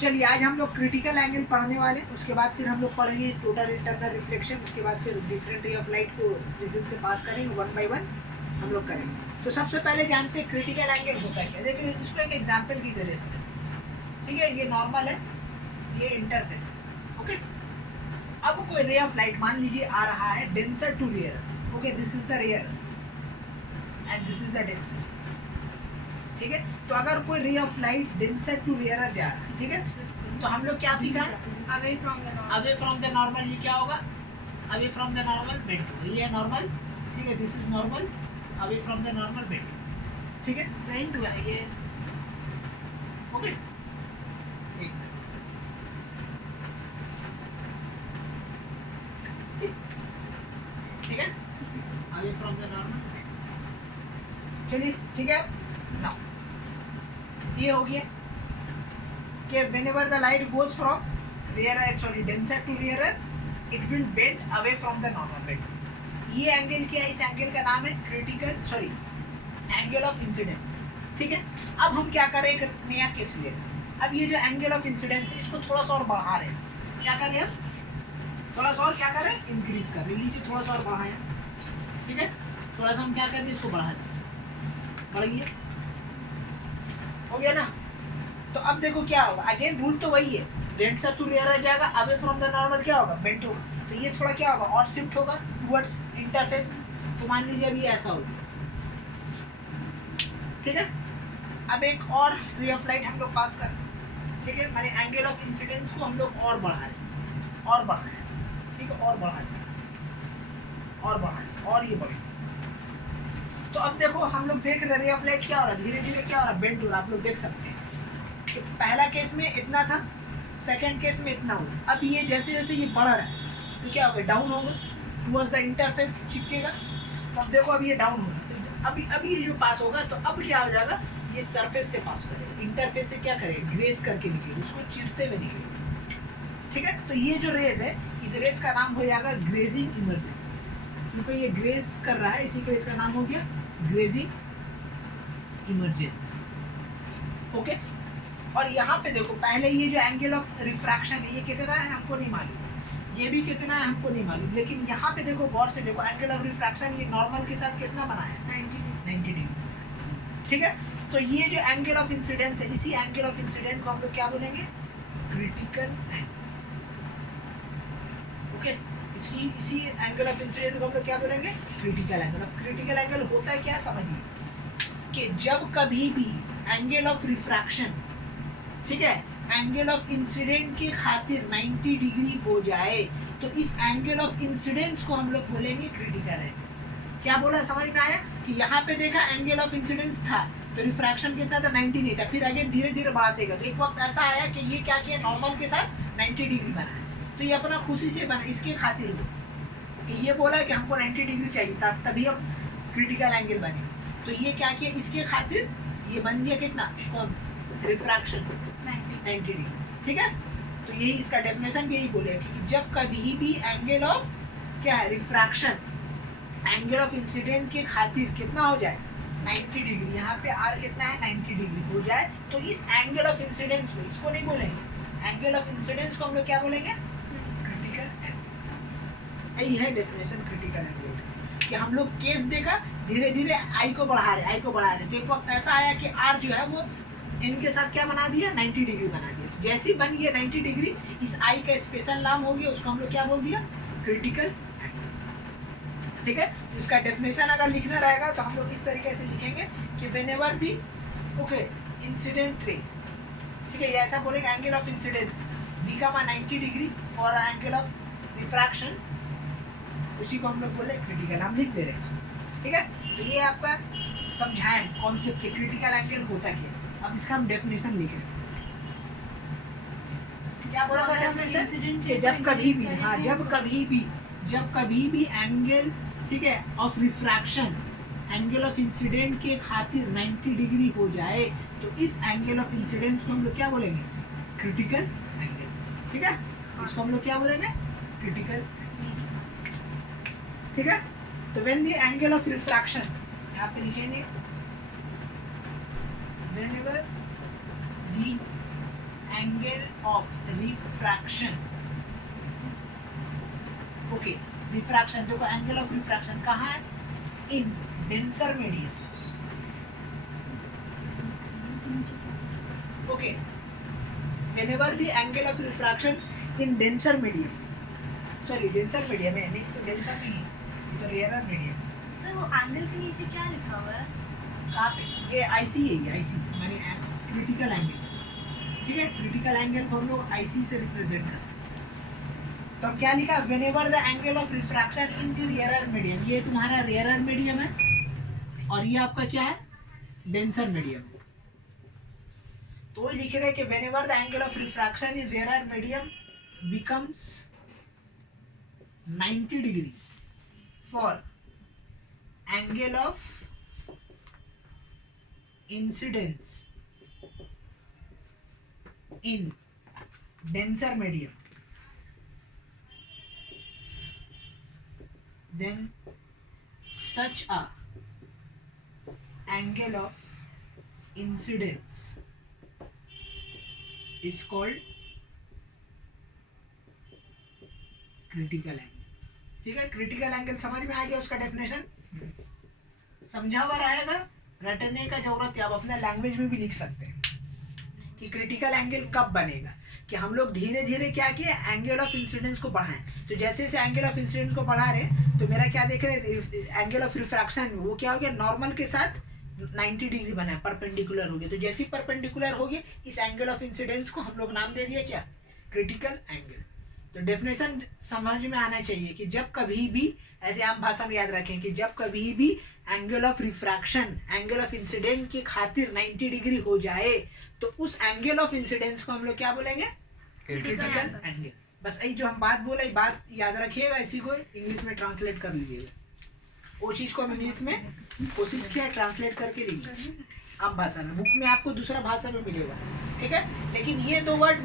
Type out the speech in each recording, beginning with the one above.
चलिए आज हम लोग क्रिटिकल एंगल पढ़ने वाले, उसके बाद फिर हम लोग पढ़ेंगे टोटल इंटरनल रिफ्लेक्शन, उसके बाद फिर डिफरेंट रे ऑफ लाइट को प्रिज्म से पास करेंगे, वन बाय वन हम लोग करेंगे। तो सबसे पहले जानते हैं क्रिटिकल एंगल होता क्या। देखिए इसको एक एग्जाम्पल की जरिए से, ठीक है, ये नॉर्मल है, ये इंटरफेस है, ओके। अब कोई रे ऑफ लाइट मान लीजिए आ रहा है denser to rare, okay, this is the rare and this is the denser, ठीक है। तो अगर कोई ray of light denser to rare जा रहा है, ठीक है, तो हम लोग क्या सीखा, अवे फ्रॉम द नॉर्मल। ये क्या होगा, away from the normal bend, ये है नॉर्मल, ठीक है, this is normal, away from the normal bend, ठीक है, बेंड हुआ ये, ओके। ठीक है, अवे फ्रॉम द नॉर्मल, चलिए ठीक है। नाउ ये हो गया कि whenever the light goes from actually denser to rarer, it will bend away from the normal bend। ये एंगल क्या है, इस एंगल का नाम है क्रिटिकल एंगल ऑफ इंसिडेंस, ठीक है। अब हम क्या करें, एक नया केस ले। अब ये जो एंगल ऑफ इंसिडेंस है इसको थोड़ा सा और बढ़ा रहे हैं, क्या कर रहे हैं, थोड़ा सा और क्या कर रहे हैं, इंक्रीज कर रहे हैं, लीजिए थोड़ा सा और बढ़ाया, ठीक है, थोड़ा सा हम क्या कर रहे हैं, इसको बढ़ा दें, बढ़िए, हो गया ना। तो अब देखो क्या होगा, अगेन रूल तो वही है, डेंसर टू रेयर आ जाएगा, अवे फ्रॉम द नॉर्मल क्या होगा, बेंट होगा। तो ये थोड़ा क्या होगा और शिफ्ट होगा टुवर्ड्स इंटरफेस। तो मान लीजिए अभी ऐसा होगा, ठीक है। अब एक और रे ऑफ लाइट हम लोग पास कर, ठीक है, माने एंगल ऑफ इंसिडेंस को हम लोग और बढ़ा रहे हैं, और बढ़ा रहे हैं, ठीक है, और बढ़ा रहे हैं, और बढ़ा रहे हैं, और ये बढ़े। तो अब देखो हम लोग देख रहे रे ऑफ लाइट क्या हो रहा है, धीरे धीरे क्या हो रहा है, बेंड हो रहा है, आप लोग देख सकते हैं। पहला केस में इतना था, सेकंड केस में इतना हुआ। अब ये जैसे जैसे ये बढ़ रहा है तो क्या होगा, डाउन होगा, टुवर्ड्स द इंटरफेस चिपकेगा। तो अब देखो अब ये डाउन होगा, तो अभी ये जो पास होगा तो अब क्या हो जाएगा, ये सरफेस से पास करेगा, इंटरफेस से क्या करेगा, ग्रेस करके निकलेगा, उसको चिरते हुए निकलेगा, ठीक है। तो ये जो रेस है, इस रेस का नाम हो जाएगा ग्रेजिंग इमर्जेंस, क्योंकि ये ग्रेस कर रहा है, इसी के रेस का नाम हो गया ग्रेजिंग इमर्जेंस, ओके। और यहाँ पे देखो पहले ये जो एंगल ऑफ रिफ्रैक्शन है ये कितना है हमको नहीं मालूम, ये भी कितना है हमको नहीं मालूम, लेकिन यहाँ पे देखो गौर से देखो, एंगल ऑफ रिफ्रैक्शन ये नॉर्मल के साथ कितना बना है, 90 डिग्री, ठीक है। तो ये जो एंगल ऑफ इंसिडेंस है, इसी एंगल ऑफ इंसिडेंट को हम लोग क्या बोलेंगे, क्रिटिकल एंगल, ओके। इसी एंगल ऑफ इंसिडेंट को हम लोग क्या बोलेंगे, क्रिटिकल एंगल। अब क्रिटिकल एंगल होता है क्या, समझिए कि जब कभी भी एंगल ऑफ रिफ्रैक्शन, ठीक है, एंगल ऑफ इंसिडेंट की खातिर 90 डिग्री हो जाए तो इस एंगल ऑफ इंसिडेंस को हम लोग बोलेंगे क्रिटिकल एंगल। क्या बोला, समझ में आया कि यहाँ पे देखा एंगल ऑफ इंसिडेंस था तो रिफ्रैक्शन कितना था, 90 नहीं था, फिर आगे धीरे धीरे बढ़ाते गए, तो एक वक्त ऐसा आया कि ये क्या किया, नॉर्मल के साथ 90 डिग्री बनाया। तो ये अपना खुशी से बना, इसके खातिर कि ये बोला कि हमको 90 डिग्री चाहिए था, तभी हम क्रिटिकल एंगल बने। तो ये क्या किया, इसके खातिर ये बन गया कितना, कौन, रिफ्रैक्शन 90 डिग्री, ठीक है। तो यही इसका डेफिनेशन भी यही बोले कि जब कभी भी एंगल ऑफ क्या है, रिफ्रैक्शन एंगल ऑफ इंसिडेंट के खातिर कितना हो जाए, 90 डिग्री, यहाँ पे आर कितना है, 90 डिग्री हो जाए, तो इस एंगल ऑफ इंसिडेंस को, इसको नहीं बोलेंगे, एंगल ऑफ इंसिडेंस को हम लोग क्या बोलेंगे, क्रिटिकल एंगल। यही है डेफिनेशन क्रिटिकल एंगल कि हम लोग केस देखा, धीरे धीरे आई को बढ़ा रहे, आई को बढ़ा रहे, तो एक वक्त ऐसा आया कि आर जो है वो इनके साथ क्या बना दिया, 90 डिग्री बना दिया। तो जैसे ही बन गया 90 डिग्री, इस आई का स्पेशल नाम हो गया, उसको हम लोग क्या बोल दिया, क्रिटिकल एंगल, ठीक है। तो इसका डेफिनेशन अगर लिखना रहेगा तो हम लोग इस तरीके से लिखेंगे कि व्हेनेवर दी, ओके, इंसिडेंट रे, ठीक है, ये ऐसा बोलेंगे angle of incidence become 90 degree for angle of refraction, उसी को हम लोग बोले क्रिटिकल, हम लिख दे रहे हैं, ठीक है। तो ये आपका समझाएं कॉन्सेप्ट के क्रिटिकल एंगल होता क्या। अब इसका हम डेफिनेशन लिख रहे हैं, क्या बोला था डेफिनेशन, कि जब कभी भी, हाँ, जब कभी भी एंगल, ठीक है, of refraction angle of incident के खातिर 90 डिग्री हो जाए तो इस एंगल ऑफ इंसिडेंस को हम लोग क्या बोलेंगे, क्रिटिकल एंगल, ठीक है। इसको हम लोग क्या बोलेंगे, क्रिटिकल, ठीक है। तो when the angle of refraction, यहाँ पे लिखेंगे whenever the angle of refraction. Okay, refraction देखो, एंगल ऑफ रिफ्रैक्शन कहाँ है? In denser medium. Okay, whenever the angle of refraction in denser medium, sorry denser medium है नहीं तो denser नहीं है, तो rarer medium. सर वो एंगल के नीचे क्या लिखा हुआ है? कहाँ पे? ये IC है, ये IC माने क्रिटिकल एंगल. ठीक है, क्रिटिकल एंगल को हम लोग IC से रिप्रेजेंट करते हैं. तो अब क्या लिखा? whenever the angle of refraction in the rarer medium, ये तुम्हारा rarer medium है और ये आपका क्या है? denser medium. तो वो लिख रहे कि whenever the angle of refraction in rarer medium becomes 90 degree for angle of incidence in denser medium, then such a angle of incidence is called critical angle. ठीक है, क्रिटिकल एंगल समझ में आ गया? उसका डेफिनेशन समझा हुआ रहेगा, रटने का जरूरत है. आप अपने लैंग्वेज में भी लिख सकते हैं कि क्रिटिकल एंगल कब बनेगा. कि हम लोग धीरे धीरे क्या किए, एंगल ऑफ इंसिडेंस को बढ़ाएं. तो जैसे जैसे एंगल ऑफ इंसिडेंस को बढ़ा रहे तो मेरा क्या देख रहे, एंगल ऑफ रिफ्रैक्शन वो क्या हो गया, नॉर्मल के साथ 90 डिग्री बना है, परपेंडिकुलर हो गया. तो जैसे ही परपेंडिकुलर हो गया, इस एंगल ऑफ इंसिडेंस को हम लोग नाम दे दिया क्या, क्रिटिकल एंगल. तो डेफिनेशन समझ में आना चाहिए कि जब कभी भी, ऐसे आम भाषा में याद रखें कि जब कभी भी angle of refraction angle of incident की खातिर 90 डिग्री हो जाए तो उस एंगल ऑफ इंसिडेंस को हम लोग क्या बोलेंगे, क्रिटिकल एंगल. बस यही जो हम बात बोले, बात याद रखिएगा, इसी को इंग्लिश में ट्रांसलेट कर लीजिएगा. वो चीज़ को हम इंग्लिश में कोशिश किया ट्रांसलेट करके लिखिए आम भाषा में. बुक में आपको दूसरा भाषा में मिलेगा. ठीक है, लेकिन ये दो वर्ड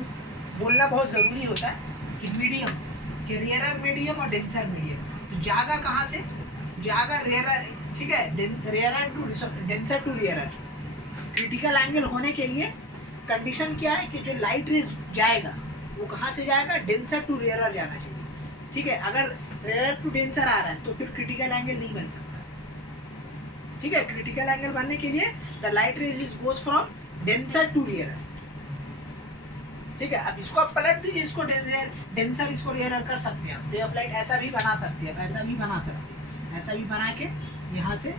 बोलना बहुत ज़रूरी होता है कि मीडियम, कि रेयर मीडियम और डेंसर मीडियम. तो जागा कहाँ से, जागा रेयर. ठीक है, rare to denser to rare. Critical angle होने के लिए कंडीशन क्या है कि जो लाइट रेज जाएगा वो कहाँ से जाएगा, डेंसर टू रेयर जाना चाहिए. ठीक है, अगर रेयर टू डेंसर आ रहा है तो फिर क्रिटिकल एंगल नहीं बन सकता. ठीक है, क्रिटिकल एंगल बनने के लिए the light rays goes from denser to rare. ठीक है, अब इसको आप पलट दीजिए, इसको डेंसर इसको रेयर कर सकते हैं. रे ऑफ लाइट ऐसा भी बना सकते हैं, ऐसा भी बना सकते हैं, ऐसा भी बना के यहाँ से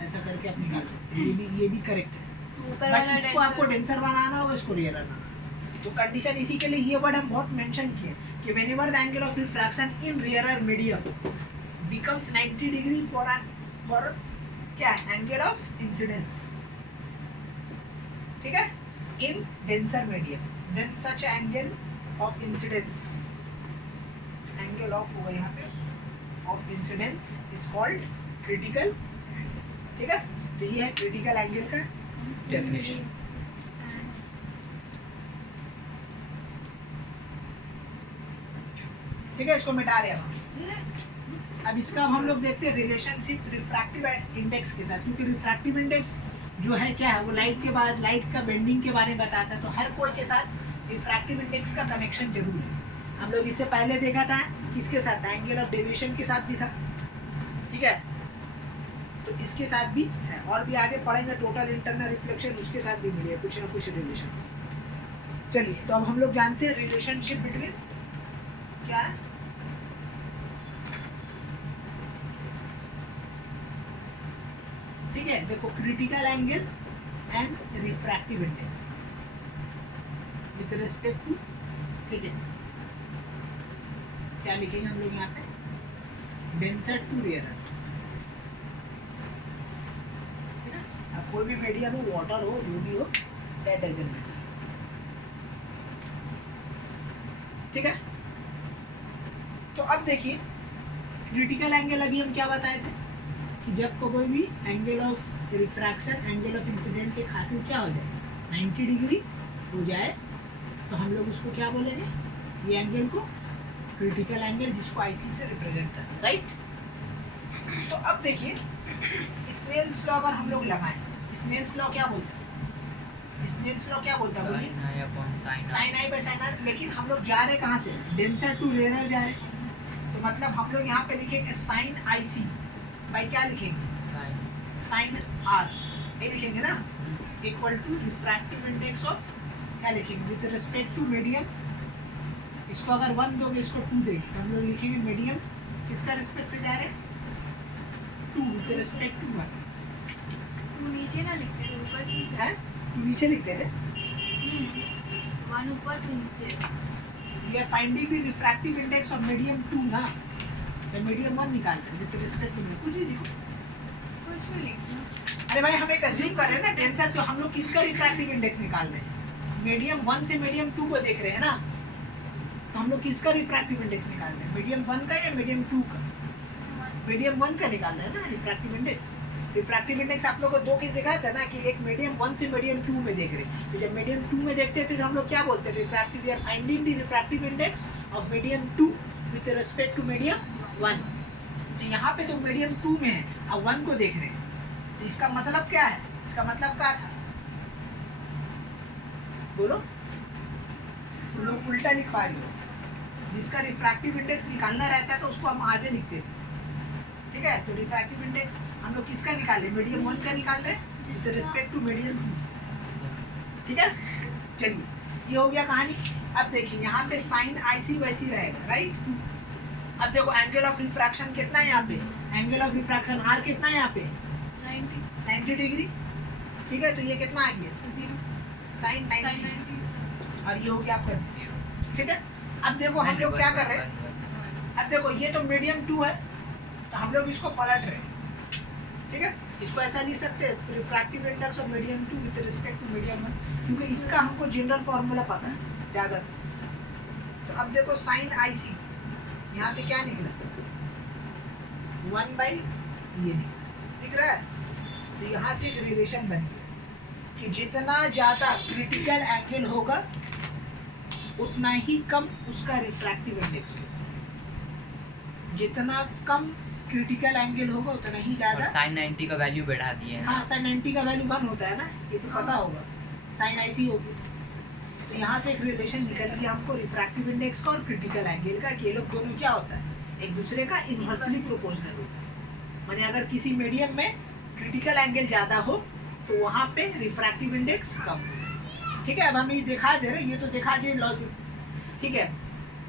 ऐसा करके आप निकाल सकते हैं. ये भी करेक्ट है. बट इसको आपको डेंसर बनाना होगा, इसको रेयर बनाना. तो कंडीशन इसी के लिए ये वर्ड हम बहुत मेंशन किए कि whenever the angle of refraction in rare medium becomes 90 degree for क्या, एंगल ऑफ इंसिडेंस. ठीक है, in denser medium, then such angle of incidence, angle of होगा यहाँ पे of incidence is called critical. ठीक है, तो ये है क्रिटिकल एंगल का डेफिनेशन. ठीक है, इसको मिटा रहे हम. अब इसका हम लोग देखते हैं रिलेशनशिप रिफ्रैक्टिव इंडेक्स के साथ, क्योंकि रिफ्रैक्टिव इंडेक्स जो है क्या है, वो लाइट के बाद लाइट का बेंडिंग के बारे में बताता है. तो हर कोई के साथ रिफ्रैक्टिव इंडेक्स का कनेक्शन जरूर है. हम लोग इससे पहले देखा था किसके साथ, एंगल ऑफ डेविएशन के साथ भी था. ठीक है, तो इसके साथ भी है और भी आगे पढ़ेंगे. टोटल इंटरनल रिफ्लेक्शन, उसके साथ भी मिले कुछ ना कुछ रिलेशन. चलिए, तो अब हम लोग जानते हैं रिलेशनशिप बिटवीन क्या है. ठीक है, देखो, critical angle and refractive index with respect to. ठीक है, क्या लिखेंगे हम लोग यहाँ पे, डेंसर टू रेयर. अब कोई भी मीडियम हो, वाटर हो, जो भी हो, दैट डजंट मैटर. ठीक है, तो अब देखिए क्रिटिकल एंगल अभी हम क्या बताए थे कि जब कोई भी angle of refraction angle of incident के खातिर क्या हो जाए, 90 डिग्री हो जाए, तो हम लोग उसको क्या बोलेंगे, ये एंगल को क्रिटिकल एंगल, जिसको आईसी से रिप्रेजेंट करते हैं. राइट. तो अब देखिए स्नेल्स लॉ अगर हम लोग लगाएं, स्नेल्स लॉ क्या बोलते हैं, स्नेल्स लॉ क्या बोलता है बोलिए? sin i upon sin r। Sine i by sine r. लेकिन हम लोग जा रहे कहाँ से? डेंसर टू रेयर जा रहे, तो मतलब हम लोग यहाँ पे लिखेंगे साइन आई सी बाई क्या लिखेंगे? sin साइन आर, ये लिखेंगे ना, equal to refractive index of क्या लिखेंगे विद रिस्पेक्ट टू मीडियम। इसको अगर 1 दोगे, इसको 2 देंगे, तो हम लोग लिखेंगे मीडियम किसका रिस्पेक्ट से जा रहे हैं? 2 विद रिस्पेक्ट टू 1 तू नीचे ना लिखते थे, ऊपर से नीचे। है। 2 नीचे लिखते थे। वन ऊपर से नीचे। We are finding the refractive index of medium 2 ना, तो medium 1 निकालते हैं with respect to कुछ भी लिखो। कुछ भी लिखो। अरे भाई हम एक assume कर रहे हैं ना टेंसर, तो हम लोग किसका रिफ्रैक्टिव इंडेक्स निकाल रहे हैं? मीडियम 1 से मीडियम 2 को देख रहे हैं ना, तो हम लोग किसका रिफ्रैक्टिव इंडेक्स निकाल रहे हैं? मीडियम 1 का या मीडियम 2 का? मीडियम 1 का निकाल रहे हैं ना रिफ्रैक्टिव इंडेक्स। रिफ्रैक्टिव इंडेक्स आप लोग को दो केस दिखाया था ना, कि एक मीडियम 1 से मीडियम 2 में देख रहे हैं, तो जब मीडियम 2 में देखते थे तो हम लोग क्या बोलते हैं? Refractive, we are finding the refractive index of medium 2 with respect to medium 1। तो यहाँ पे तो मीडियम 2 में है, अब 1 को देख रहे हैं, तो इसका मतलब क्या है? इसका मतलब क्या था बोलो? तुम लोग उल्टा लिखवा रही हो। जिसका रिफ्रैक्टिव इंडेक्स निकालना रहता है तो उसको हम आगे लिखते थे, ठीक है? तो रिफ्रैक्टिव इंडेक्स हम लोग किसका निकाले? मीडियम 1 का निकाल रहे हैं विद रिस्पेक्ट टू मीडियम 2, ठीक है? चलिए, ये हो गया कहानी। अब देखिए यहाँ पे साइन आईसी वैसी रहेगा, राइट? अब देखो एंगल ऑफ रिफ्रैक्शन कितना है यहाँ पे? एंगल ऑफ रिफ्रैक्शन आर कितना है यहाँ पे? 90 डिग्री, ठीक है? तो ये कितना आ गया? साइन 90, और ये हो गया आपका 0, ठीक है? अब देखो हम लोग क्या कर रहे हैं, अब देखो ये तो मीडियम 2 है, तो हम लोग इसको पलट रहे हैं, ठीक है? इसको ऐसा लिख सकते हैं refractive index of medium 2 with respect to medium 1, क्योंकि इसका हमको जनरल फार्मूला पता है ज़्यादा। तो अब देखो साइन आई सी यहाँ से क्या निकला? 1 बाई ये दिख रहा है, तो यहाँ से एक रिलेशन बन गया कि जितना ज़्यादा क्रिटिकल एंगल होगा उतना ही कम उसका रिफ्रैक्टिव इंडेक्स होगा। जितना कम क्रिटिकल एंगल होगा उतना ही ज़्यादा। sin 90 का वैल्यू बढ़ा दिए हैं। हाँ, साइन 90 का वैल्यू 1 होता है ना, ये तो पता होगा। साइन ऐसी होगी, तो यहाँ से एक रिलेशन निकल गया हमको रिफ्रैक्टिव इंडेक्स का और क्रिटिकल एंगल का, कि ये लोग दोनों क्या होता है? एक दूसरे का इन्वर्सली प्रोपोर्शनल होता है। माने अगर किसी मीडियम में क्रिटिकल एंगल ज़्यादा हो तो वहाँ पे रिफ्रैक्टिव इंडेक्स कम हो, ठीक है? अब हम ये दिखा दे रहे हैं, ये तो दिखा दे लॉजिक, ठीक है?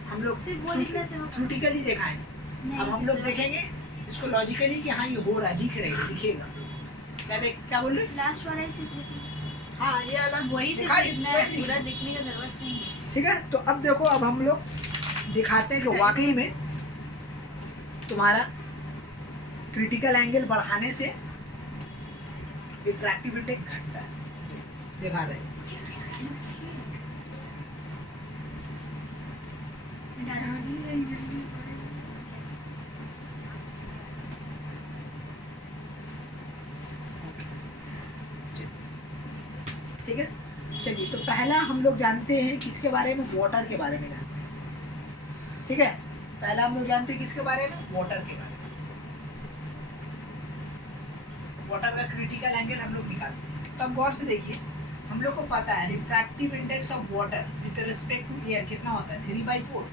हम लोग सिर्फ वो लिखने से होगा। थ्योरेटिकली दिखाएं, अब हम लोग देखेंगे इसको लॉजिकली कि हाँ ये हो रहा है, दिख रहा है, दिखेगा। क्या बोल रहे? लास्ट वाला ही सिर्फ लिखिए। हाँ, ये अलग वही दिखा सिर्फ लिखना है, दिखा- पूरा दिखने का जरूरत नहीं है। ठीक है? तो अब देखो, अब हम लोग दिखाते हैं कि वाकई में तुम्हारा क्रिटिकल एंगल बढ़ाने से रिफ्रैक्टिव इंडेक्स घटता है। दिखा रहे हैं। ठीक है, चलिए, तो पहला हम लोग जानते हैं किसके बारे में? वाटर के बारे में जानते हैं, ठीक है? पहला हम लोग जानते हैं किसके बारे में? वाटर के बारे में। वाटर का क्रिटिकल एंगल हम लोग निकालते हैं। तब गौर से देखिए, हम लोग को पता है refractive index of water with respect to air कितना होता है? 3/4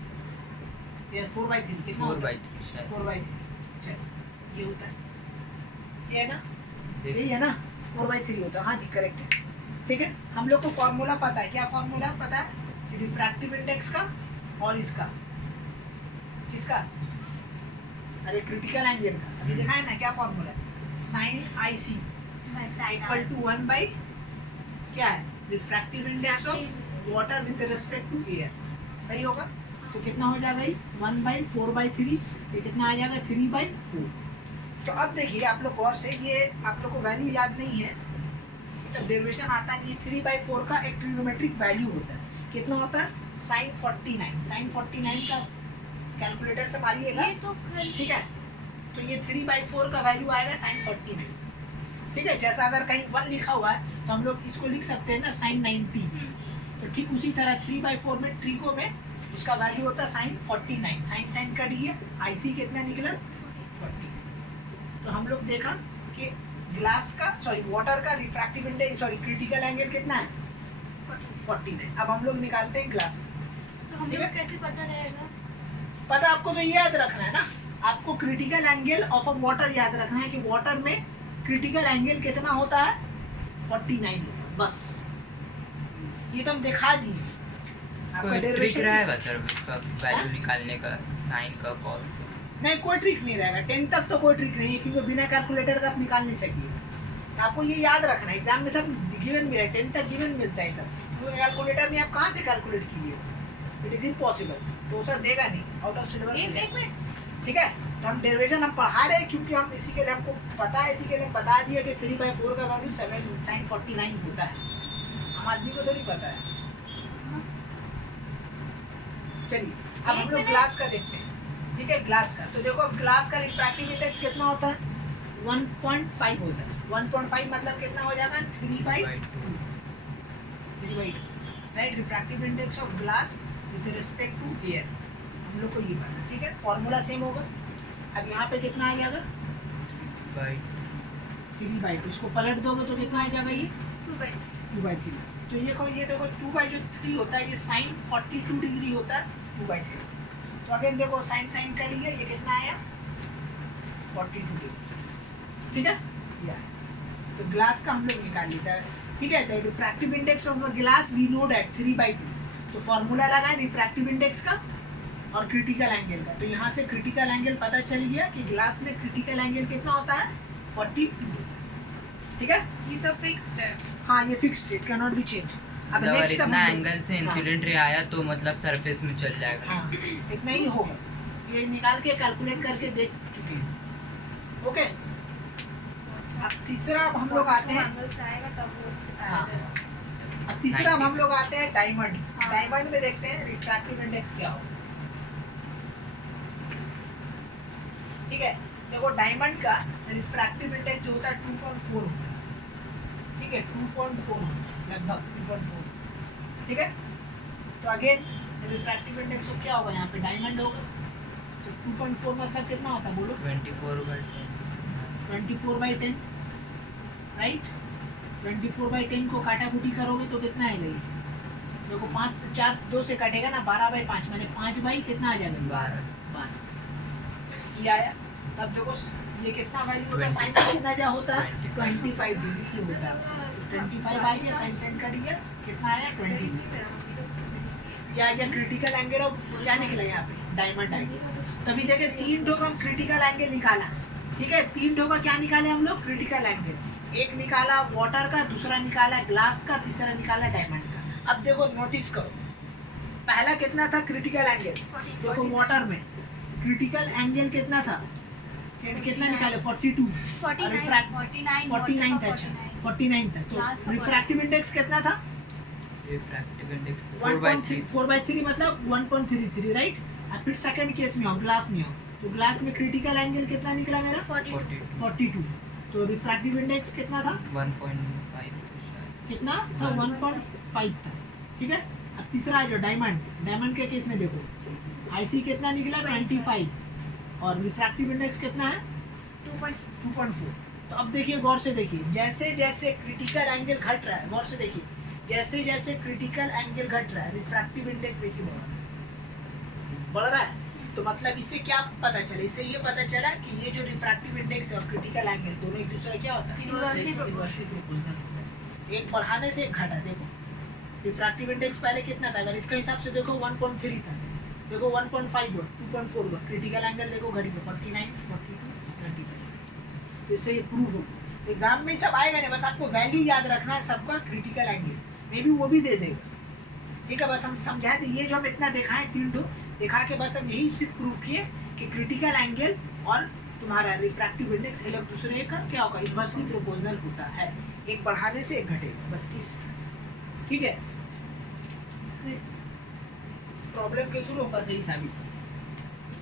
या 4/3 कितना होता है? 4/3 शायद। 4/3। चलो, ये होता है, ये है ना, देखिए। यही है ना, 4/3 होता है। हाँ जी, करेक्ट है, ठीक है? हम लोग को फॉर्मूला पता है। क्या फॉर्मूला पता है? रिफ्रैक्टिव इंडेक्स का और इसका, किसका? अरे क्रिटिकल एंगल का। अभी देखा है ना क्या फॉर्मूला है? Sine i c equal to 1 by क्या है? Refractive index of water with respect to air. सही होगा? तो कितना हो जाएगा ये? 1/4/3। ये कितना आ जाएगा? 3/4। तो अब देखिए आप लोग गौर से, ये आप लोग को वैल्यू याद नहीं है, सब डेरिवेशन आता है। ये 3/4 का एक ट्रिग्नोमेट्रिक वैल्यू होता है। कितना होता है? साइन 49। साइन 49 का कैलकुलेटर से मारिएगा, ये तो ठीक है? तो ये 3/4 का वैल्यू आएगा साइन 49, ठीक है? जैसा अगर कहीं 1 लिखा हुआ है तो हम लोग इसको लिख सकते हैं ना साइन 90। तो ठीक उसी तरह 3/4 में ट्रिको में उसका वैल्यू होता है साइन 49। साइन साइन कट गया, आईसी कितना निकला? 49। तो हम लोग देखा कि ग्लास का, सॉरी वाटर का refractive index, sorry critical angle कितना है? 49। अब हम लोग निकालते हैं ग्लास। तो हम लोग कैसे पता रहेगा? पता आपको तो याद रखना है ना, आपको critical angle of a water याद रखना है कि वाटर में क्रिटिकल एंगल कितना होता है, 49 होता है, बस। ये तो हम दिखा दिए। आपका कोई ट्रिक डेरिवेशन रहेगा सर इसका वैल्यू निकालने का, साइन का, कॉस का? नहीं, कोई ट्रिक नहीं रहेगा। 10 तक तो कोई ट्रिक नहीं है, क्योंकि बिना कैलकुलेटर का आप निकाल नहीं सकिए। तो आपको ये याद रखना है, एग्जाम में सब गिवन मिला है, 10 तक गिवन मिलता है सब, क्योंकि कैलकुलेटर में आप कहाँ से कैलकुलेट कीजिए, इट इज इम्पॉसिबल। तो सर देगा नहीं, आउट ऑफ सिलेबस। एक मिनट। ठीक है, तो हम डेरिवेशन हम पढ़ा रहे हैं, क्योंकि हम इसी के लिए हमको पता है, इसी के लिए बता दिया कि 3/4 का वैल्यू 7 sin 49 होता है। हम आदमी को तो नहीं पता है। चलिए अब हम लोग ग्लास का देखते हैं। ठीक है, ग्लास का तो देखो, अब ग्लास का रिफ्रैक्टिव इंडेक्स कितना होता है, 1.5 होता है। 1.5 मतलब कितना हो जाएगा, 3/2, right. Refractive index of glass with respect to air, हम लोग को ये पढ़ना। ठीक है, फॉर्मूला सेम होगा। अब यहाँ पे कितना आ जाएगा, 3/2। इसको पलट दोगे तो कितना आ जाएगा, ये 2/3। तो ये देखो 2/3 होता है, ये sin 42 डिग्री होता है 2/3। तो अगेन देखो sin कट गया, ये कितना आया, 42 डिग्री। ठीक है, या तो ग्लास का हम लोग निकाल लेते हैं। ठीक है, तो refractive index of glass we know that 3/2। तो फॉर्मूला लगाए रिफ्रैक्टिव इंडेक्स का और क्रिटिकल एंगल का। तो यहाँ से क्रिटिकल एंगल पता चल गया कि ग्लास में क्रिटिकल एंगल कितना होता है, 42। ठीक है, ये सब फिक्स्ड है। हाँ ये fixed, it can not be change. अब अगर नेक्स्ट इतना एंगल से इंसिडेंट रे आया तो मतलब सरफेस में चल जाएगा। हाँ इतना ही होगा, ये निकाल के कैलकुलेट करके देख चुके हैं। ओके, अब तीसरा अब हम लोग आते हैं, एंगल से आएगा तब वो उसके हाँ। पैरेलल। अब तीसरा अब हम लोग आते हैं डायमंड। हाँ। डायमंड में देखते हैं रिफ्रैक्टिव इंडेक्स क्या होगा। ठीक है, देखो डायमंड का रिफ्रैक्टिव इंडेक्स जो होता है 2.4 होता है। ठीक है, 2.4 लगभग 2.4। ठीक है, तो अगेन रिफ्रैक्टिव इंडेक्स तो क्या होगा, यहाँ पे डायमंड होगा। तो 2.4 मतलब कितना होता है, बोलो। 24/10। 24/10, राइट। 24/10 को काटाकुटी करोगे तो कितना आएगा, ये देखो 5 से 4 2 से कटेगा ना, 12/5 मैंने 5 बाई कितना आ जाएगा, 12। ये आया। तब देखो ये कितना वैल्यू होता है, साइन कितना जा होता है, 25 डिग्री की होता है। 25 आ गया, साइन कट गया, कितना आया, 20। ये आ गया क्रिटिकल एंगल ऑफ, क्या निकला यहाँ पे, डायमंड एंगल। तभी देखे 3 ठो का हम क्रिटिकल एंगल निकाला। ठीक है, 3 ठो का क्या निकाले हम लोग, क्रिटिकल एंगल। एक निकाला वाटर का, दूसरा निकाला ग्लास का, तीसरा निकाला डायमंड का। अब देखो नोटिस करो, पहला कितना था क्रिटिकल एंगल, देखो वाटर में क्रिटिकल एंगल कितना था, कितना निकाले, 42। 49 था, 49 था। तो Last का रिफ्रैक्टिव इंडेक्स कितना था, रिफ्रैक्टिव इंडेक्स 4/3 मतलब 1.33, राइट। अब फिर सेकंड केस में हो, ग्लास में हो, तो ग्लास में क्रिटिकल एंगल कितना निकला मेरा, 42। तो रिफ्रैक्टिव इंडेक्स कितना था, 1.5 कितना था, 1.5 था। ठीक है, अब तीसरा जो डायमंड के केस में देखो आईसी कितना निकला, 25, और रिफ्रैक्टिव इंडेक्स कितना है, 2.4। तो अब देखिए गौर से देखिए, जैसे जैसे क्रिटिकल एंगल घट रहा है, गौर से देखिए, जैसे जैसे क्रिटिकल एंगल घट रहा है रिफ्रैक्टिव इंडेक्स देखिए बढ़ रहा है। तो मतलब इससे क्या पता चला, इससे ये पता चला कि ये जो रिफ्रैक्टिव इंडेक्स और क्रिटिकल एंगल दोनों एक दूसरे क्या होता है, Inversely इन्वर्सली प्रोपोर्शनल होता है। एक बढ़ाने से एक घटा। देखो रिफ्रैक्टिव इंडेक्स पहले कितना था, अगर इसका हिसाब से देखो 1.3 था, देखो 1.5 हुआ, 2.4 हुआ, क्रिटिकल एंगल देखो घटी तो 49, 42, 25। तो इससे ये प्रूव हो। एग्जाम में सब आएगा नहीं, बस आपको वैल्यू याद रखना है सबका, क्रिटिकल एंगल मे बी वो भी दे देगा। ठीक है, बस हम समझाए थे, ये जो हम इतना दिखाएं 3 ठो दिखा के बस हम यही सिर्फ प्रूव किए कि क्रिटिकल एंगल और तुम्हारा रिफ्रैक्टिव इंडेक्स एक दूसरे का क्या होगा, इन्वर्सली प्रोपोर्शनल होता है, एक बढ़ाने से एक घटेगा, बस इस। ठीक है, इस प्रॉब्लम के थ्रू बस यही साबित।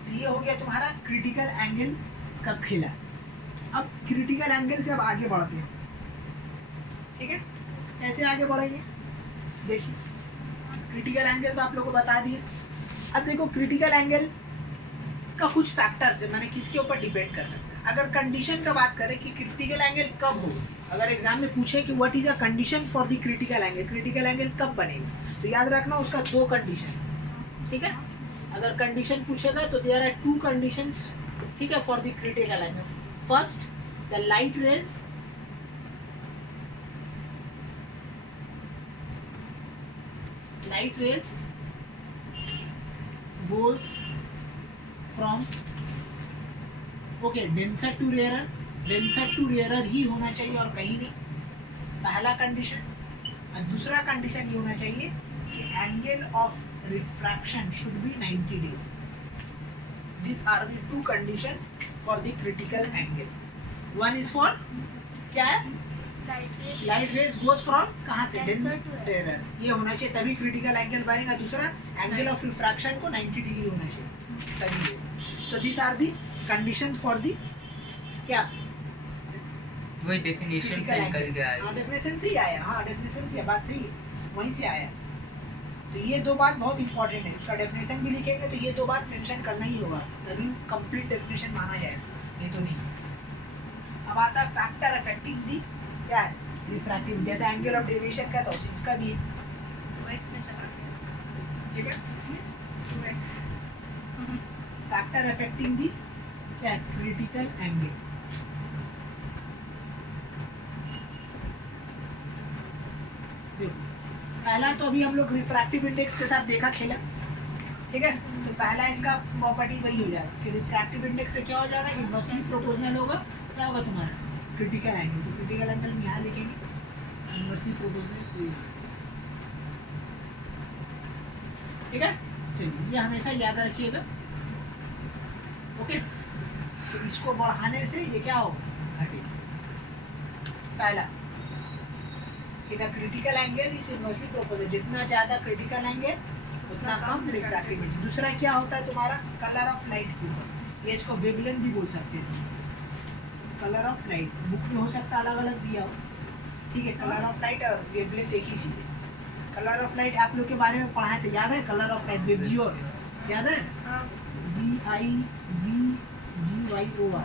तो ये हो गया तुम्हारा क्रिटिकल एंगल का खेला। अब क्रिटिकल एंगल से अब आगे बढ़ते हैं। ठीक है, कैसे आगे बढ़ेंगे देखिए, क्रिटिकल एंगल तो आप लोगों को बता दिए। अब देखो क्रिटिकल एंगल का कुछ फैक्टर्स है, माने किसके ऊपर डिपेंड कर सकता है। अगर कंडीशन का बात करें कि क्रिटिकल एंगल कब हो, अगर एग्जाम में पूछे कि what is a condition for the critical angle कब बनेगा, तो याद रखना उसका दो कंडीशन, ठीक है। अगर कंडीशन पूछेगा तो देयर आर टू कंडीशंस, ठीक है, for the critical angle. First, the light rays goes from denser to rarer ही होना चाहिए और कहीं नहीं, पहला कंडीशन। और दूसरा कंडीशन ये होना चाहिए कि angle of refraction should be 90 degree. This are the two condition for the critical angle. One is for क्या है, लाइट रेज गोज फ्रॉम कहाँ से, डेंसर टू रेयरर, ये होना चाहिए तभी क्रिटिकल एंगल बनेगा। दूसरा, एंगल ऑफ रिफ्रैक्शन को 90 डिग्री होना चाहिए तभी। तो this are the condition for the क्या, वही डेफिनेशन से निकल गया है। हाँ डेफिनेशन से ही आया, हाँ डेफिनेशन से, बात सही है, वहीं से आया। तो ये दो बात बहुत इंपॉर्टेंट है, उसका डेफिनेशन भी लिखेंगे तो ये दो बात मेंशन करना ही होगा, तभी कंप्लीट डेफिनेशन माना जाएगा, नहीं तो नहीं। अब आता है फैक्टर अफेक्टिंग दी क्या है, रिफ्रैक्टिव, जैसे एंगल ऑफ डेविएशन का, तो इसका भी है, 2x में चला गया, ठीक है। 2x फैक्टर अफेक्टिंग दी क्या, क्रिटिकल एंगल। देखो पहला तो अभी हम लोग रिफ्रैक्टिव इंडेक्स के साथ देखा खेला, ठीक है। तो पहला इसका प्रॉपर्टी वही हो जाएगा कि रिफ्रैक्टिव इंडेक्स से क्या हो जाएगा, इनवर्सली प्रोपोर्शनल होगा, क्या होगा तुम्हारा क्रिटिकल एंगल। तो क्रिटिकल एंगल में यहाँ लिखेंगे इनवर्सली प्रोपोर्शनल, ठीक है। चलिए ये हमेशा याद रखिएगा, ओके। तो इसको बढ़ाने से ये क्या होगा, घटेगा। पहला critical angle is inversely proportional, जितना ज़्यादा क्रिटिकल एंगल उतना कम रिफ्रैक्टिविटी। दूसरा क्या होता है तुम्हारा, कलर ऑफ लाइट के ऊपर, ये इसको वेवलेंथ भी बोल सकते हैं। कलर ऑफ लाइट बुक में हो सकता है अलग अलग दिया हो, ठीक है। कलर ऑफ लाइट और वेवलेंथ एक ही चीज़ है। कलर ऑफ लाइट आप लोग के बारे में पढ़ाए थे, याद है, कलर ऑफ लाइट वेबजियोर, याद है, VIVGYOR,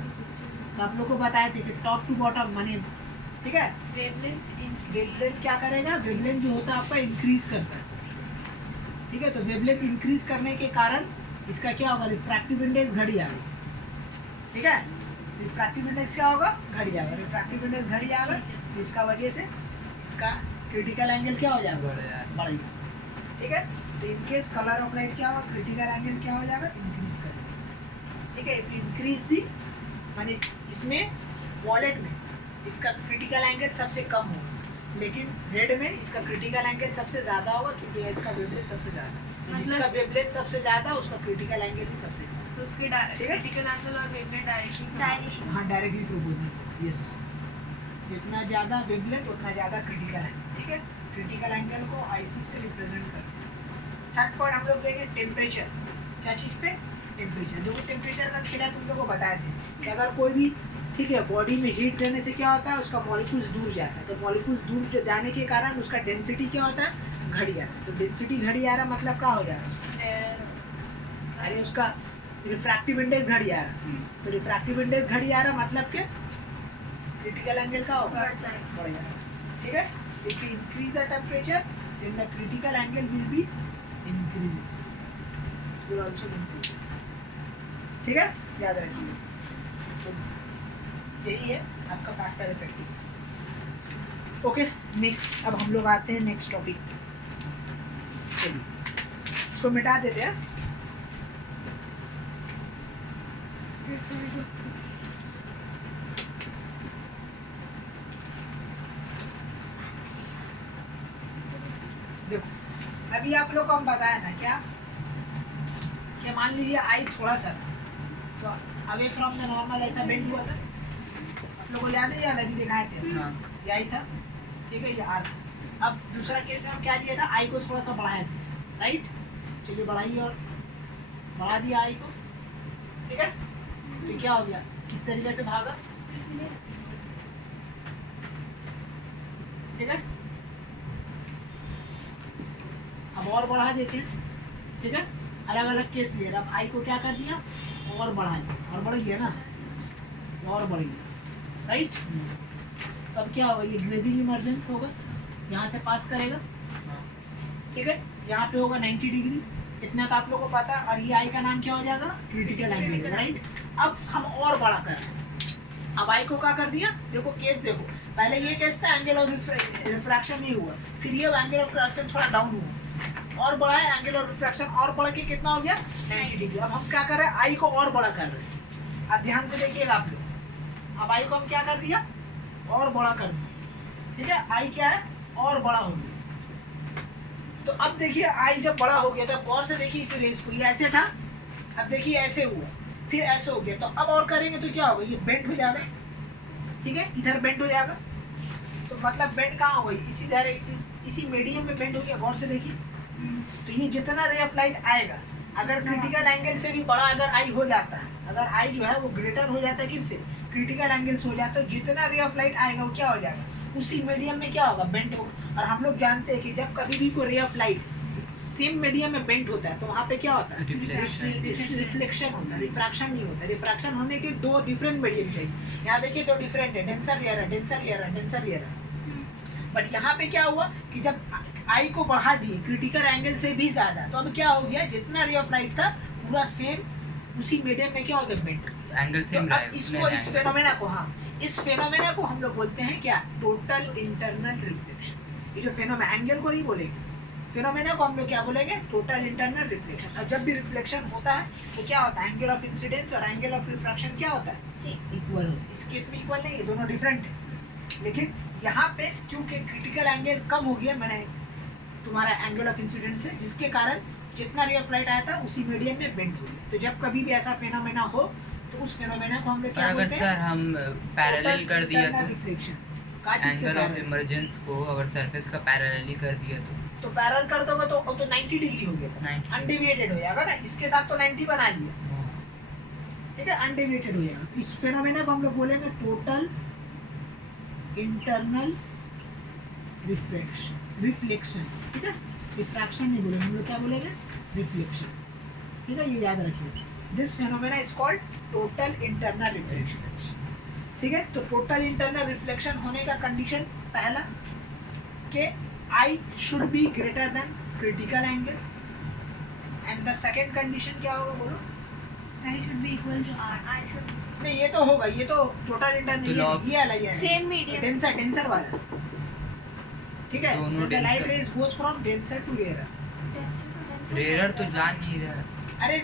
तो आप लोग को बताए थे कि टॉप टू बॉटम माने, ठीक है। वेवलेंथ क्या करेगा, वेवलेंथ जो होता है आपका इंक्रीज करता है, ठीक है। तो वेवलेंथ इंक्रीज करने के कारण इसका क्या होगा, रिफ्रैक्टिव इंडेक्स घट जाएगा, ठीक है। रिफ्रैक्टिव इंडेक्स क्या होगा, घट जाएगा, रिफ्रैक्टिव इंडेक्स घट जाएगा, इसका वजह से इसका क्रिटिकल एंगल क्या हो जाएगा, बढ़ेगा, ठीक है। तो in case colour of light क्या होगा, क्रिटिकल एंगल क्या हो जाएगा, इंक्रीज करेगा, ठीक है। इफ इंक्रीज दी माने इसमें वॉलेट में इसका क्रिटिकल एंगल सबसे कम होगा, लेकिन रेड में इसका क्रिटिकल एंगल सबसे ज़्यादा होगा, क्योंकि इसका वेवलेंथ सबसे ज़्यादा, जिसका वेवलेंथ सबसे ज़्यादा उसका क्रिटिकल एंगल भी सबसे ज़्यादा, तो उसके क्रिटिकल एंगल और वेवलेंथ डायरेक्टली, हाँ डायरेक्टली प्रोपोर्शनल, यस। जितना ज़्यादा वेवलेंथ उतना ज़्यादा क्रिटिकल एंगल, ठीक है। क्रिटिकल एंगल को IC से रिप्रेजेंट करते हैं। थर्ड पॉइंट हम लोग देखेंगे टेम्परेचर, क्या चीज़ पे, टेम्परेचर। देखो टेम्परेचर का खेला तुम लोग को बताए थे कि अगर कोई भी, ठीक है, बॉडी में हीट देने से क्या होता है, उसका मॉलिक्यूल्स दूर जाता है, तो मॉलिक्यूल्स दूर जाने के कारण उसका डेंसिटी क्या होता है, घट जाता है। तो डेंसिटी घट जा रहा मतलब क्या हो जा रहा है, अरे उसका रिफ्रैक्टिव इंडेक्स घट जा रहा है। तो रिफ्रैक्टिव इंडेक्स घट जा रहा मतलब के क्रिटिकल एंगल का होगा, बढ़ जाएगा, ठीक है। If you increase the temperature then the critical angle will be increases, will also increases, ठीक है, याद रखिए। तो यही है आपका फैक्टर इफेक्टिव, ओके। नेक्स्ट, अब हम लोग आते हैं नेक्स्ट टॉपिक, चलिए इसको मिटा देते हैं। देखो अभी आप लोग को हम बताया था क्या, कि मान लीजिए आई थोड़ा सा तो अवे फ्रॉम द नॉर्मल ऐसा बेंड हुआ था, आप लोगों को याद है, याद अभी दिखाए थे, ये आई था, ठीक है, ये आर था। अब दूसरा केस में हम क्या दिया था, आई को थोड़ा सा बढ़ाया था, राइट। चलिए बढ़ाइए और बढ़ा दिया आई को, ठीक है। तो क्या हो गया, किस तरीके से भागा, ठीक है। अब और बढ़ा देते हैं, ठीक है। अलग अलग केस ले रहा। अब आई को क्या कर दिया, और बढ़ा दिया, और बढ़ गया ना, और बढ़ गया, राइट। तो अब क्या होगा, ये ग्रेजिंग इमर्जेंस होगा, यहाँ से पास करेगा, ठीक है, यहाँ पे होगा 90 डिग्री, इतना तो आप लोगों को पता है। और ये आई का नाम क्या हो जाएगा, क्रिटिकल एंगल, राइट। अब हम और बड़ा कर रहे हैं। अब आई को क्या कर दिया, देखो केस देखो, पहले ये केस था एंगल ऑफ रिफ्रैक्शन नहीं हुआ, फिर ये एंगल ऑफ रिफ्रैक्शन थोड़ा डाउन हुआ, और बड़ा है एंगल ऑफ रिफ्रैक्शन, और बढ़ के कितना हो गया 90 डिग्री। अब हम क्या कर रहे हैं, आई को और बड़ा कर रहे हैं। अब ध्यान से देखिएगा आप लोग, अब आई को हम क्या कर दिया, और बड़ा कर दिया, ठीक है। आई क्या है, और बड़ा हो गया। तो अब देखिए आई जब बड़ा हो गया, तब गौर से देखिए इस रेस को, ये ऐसे था, अब देखिए ऐसे हुआ, फिर ऐसे हो गया। तो अब और करेंगे तो क्या होगा, ये बेंड हो जाएगा, ठीक है, इधर बेंड हो जाएगा। तो मतलब बेंड कहाँ हो गई, इसी डायरेक्ट इसी मीडियम में बेंड हो गया, गौर से देखिए। तो ये जितना रे ऑफ लाइट आएगा, अगर क्रिटिकल एंगल से भी बड़ा अगर आई हो जाता है, अगर आई जो है वो ग्रेटर हो जाता है किससे, क्रिटिकल एंगल से हो जाता है, जितना रे ऑफ लाइट आएगा वो क्या हो जाएगा, उसी मीडियम में क्या होगा, बेंड होगा। और हम लोग जानते हैं कि जब कभी भी कोई ray of light same medium में बेंड होता है तो वहाँ पे क्या होता है, रिफ्लेक्शन होता है, रिफ्रैक्शन नहीं होता। रिफ्रैक्शन होने के दो डिफरेंट मीडियम चाहिए। यहाँ देखिए दो डिफरेंट है, denser rare, denser rare, denser rare. But यहाँ पे क्या हुआ कि जब आई को बढ़ा दिए क्रिटिकल एंगल से भी ज्यादा, तो अब क्या हो गया, जितना रे ऑफ लाइट था पूरा सेम उसी मीडियम में क्या हो गया, बेंड एंगल सेम तो रहेगा। अब इसको, इस फेनोमेना को, हाँ इस फेनोमेना को हम लोग बोलते हैं क्या, टोटल इंटरनल रिफ्लेक्शन। ये जो फेनोमेना, एंगल को नहीं बोलेंगे, फेनोमेना को हम लोग क्या बोलेंगे, टोटल इंटरनल रिफ्लेक्शन। और जब भी रिफ्लेक्शन होता है तो क्या होता है, एंगल ऑफ इंसिडेंस और एंगल ऑफ रिफ्रैक्शन क्या होता है, इक्वल होता है। इस केस में इक्वल नहीं है, दोनों डिफरेंट है। लेकिन यहाँ पे क्योंकि क्रिटिकल एंगल कम हो गया, मैंने तुम्हारा एंगल ऑफ इंसिडेंस से, जिसके कारण जितना रे ऑफ लाइट आया था उसी मीडियम में बेंड हो गया। तो जब कभी भी ऐसा फेनोमेना हो तो उस फेनोमेना को हम लोग क्या बोलते हैं, अगर सर हम पैरेलल कर दिया तो रिफ्लेक्शन एंगल ऑफ इमर्जेंस को अगर सरफेस का पैरेलली कर दिया तो पैरेलल कर दोगे तो 90 डिग्री हो गया, 90 अनडेविएटेड हो जाएगा ना, इसके साथ तो 90 बना लिया, ठीक है, अनडेविएटेड हो जाएगा। इस फेनोमेना को हम लोग बोलेंगे टोटल इंटरनल रिफ्लेक्शन, ठीक है, रिफ्रैक्शन नहीं बोलेंगे हम लोग, क्या बोलेंगे, रिफ्लेक्शन, ठीक है, ये याद रखिए। This phenomena is called total internal reflection, ठीक है। तो टोटल इंटरनल रिफ्लेक्शन होने का कंडीशन पहला कि I should be greater than critical angle, and the second condition क्या होगा, बोलो, I should be equal to R. I should नहीं ये तो होगा, ये तो टोटल इंटरनल, ये अलग है, same medium. डेंसर वाला, ठीक है, दोनों the light denser। Rays goes from denser to rare. Rare तो जान नहीं रहा। अरे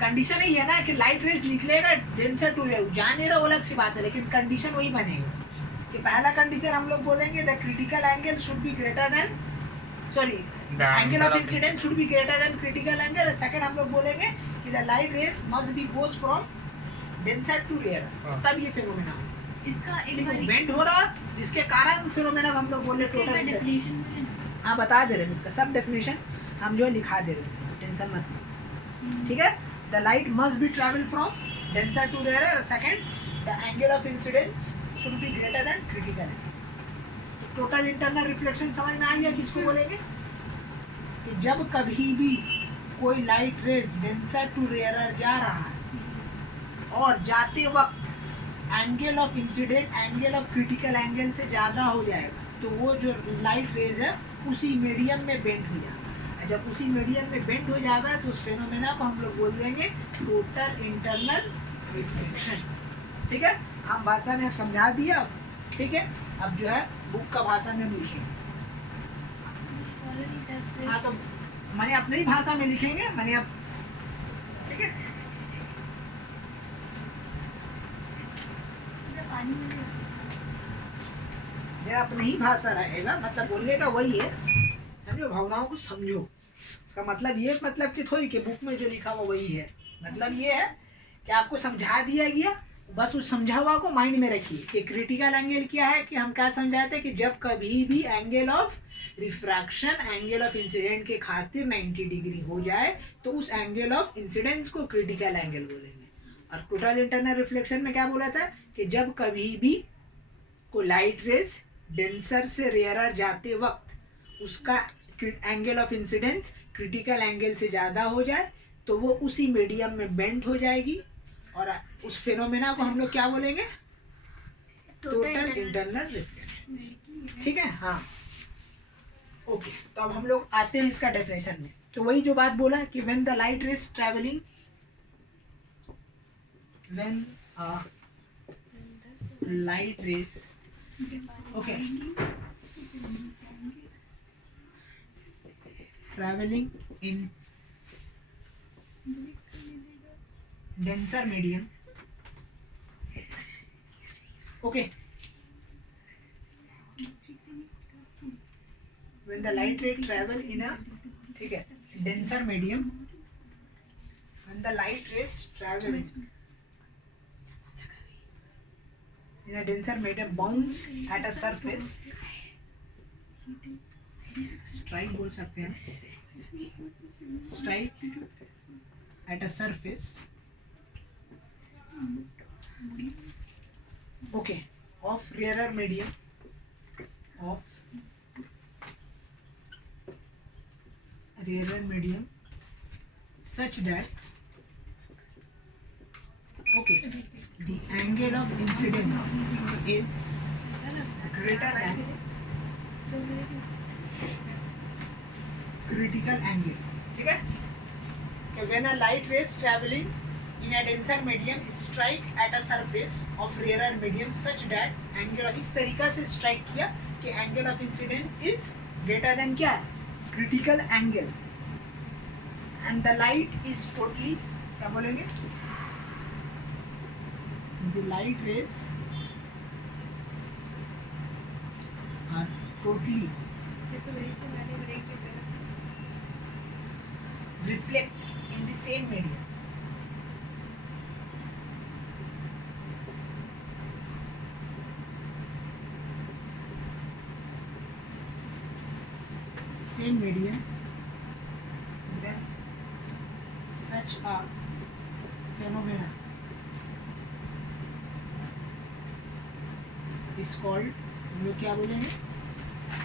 कंडीशन ही है ना कि लाइट रेज निकलेगा डेंसर टू रेयर, जान नहीं रहा वो अलग सी बात है, लेकिन कंडीशन वही बनेगा कि पहला कंडीशन हम लोग बोलेंगे the critical angle should be greater than, sorry angle of incidence should be greater than critical angle. Second हम लोग बोलेंगे कि the light rays must be goes from denser to rare, तब ये फेनोमेना होगा। इसका एक देखो बार बेंड हो रहा जिसके कारण फेनोमेना हम लोग बोले टोटल। डेफिनेशन में हाँ बता दे रहे हैं इसका सब डेफिनेशन, हम जो है लिखा दे रहे हैं, टेंशन मत लो, ठीक है। The light must be travel from denser to rare, second the angle of incidence should be greater than critical angle. तो टोटल इंटरनल रिफ्लेक्शन समझ में आ गया, किसको बोलेंगे कि जब कभी भी कोई light rays denser to rare जा रहा है और जाते वक्त angle of incident angle of critical angle से ज़्यादा हो जाएगा तो वो जो लाइट रेज है उसी मीडियम में बेंड हो जाएगा। जब उसी मीडियम में बेंड हो जाएगा तो उस फेनोमेना को हम लोग बोल देंगे टोटल इंटरनल रिफ्लेक्शन, ठीक है। हम भाषा में समझा दिया, ठीक है। अब जो है बुक का भाषा में लिखेंगे, हाँ तो मैंने अपनी ही भाषा में लिखेंगे, मैंने अब, ठीक है। मेरा अपनी ही भाषा रहेगा, मतलब बोलने का वही है, समझो, भावनाओं को समझो। इसका मतलब ये मतलब कि थोड़ी कि बुक में जो लिखा हुआ वही है, मतलब ये है कि आपको समझा दिया गया, बस उस समझा हुआ को माइंड में रखिए कि क्रिटिकल एंगल क्या है, कि हम क्या समझाते हैं कि जब कभी भी angle of refraction angle of incident के खातिर 90 डिग्री हो जाए तो उस एंगल ऑफ इंसिडेंस को क्रिटिकल एंगल बोलेंगे। और टोटल इंटरनल रिफ्लेक्शन में क्या बोला था कि जब कभी भी को लाइट रेज डेंसर से रेयरर जाते वक्त उसका angle of incidence critical angle से ज़्यादा हो जाए तो वो उसी मीडियम में बेंड हो जाएगी और उस फिनोमेना को हम लोग क्या बोलेंगे? Total internal reflection. ठीक है, हाँ ओके। तो अब हम लोग आते हैं इसका डेफिनेशन में। तो वही जो बात बोला कि when the light raise travelling, when light rays, okay, traveling in denser medium, okay, when the light ray travel in a, ठीक है, denser medium, when the light rays travel in a denser medium bounce at a surface, strike बोल सकते हैं, strike at a surface, okay, of rarer medium, such that, okay, the angle of incidence is greater than critical angle. ठीक है? कि when a light rays traveling in a denser medium strike at a surface of rarer medium such that angle, इस तरीका से strike किया कि angle of incidence is greater than क्या? Critical angle. And the light is totally, क्या बोलेंगे? The light rays are totally reflect in the same medium. Same medium, then such a phenomena is called, हम लोग क्या बोलेंगे?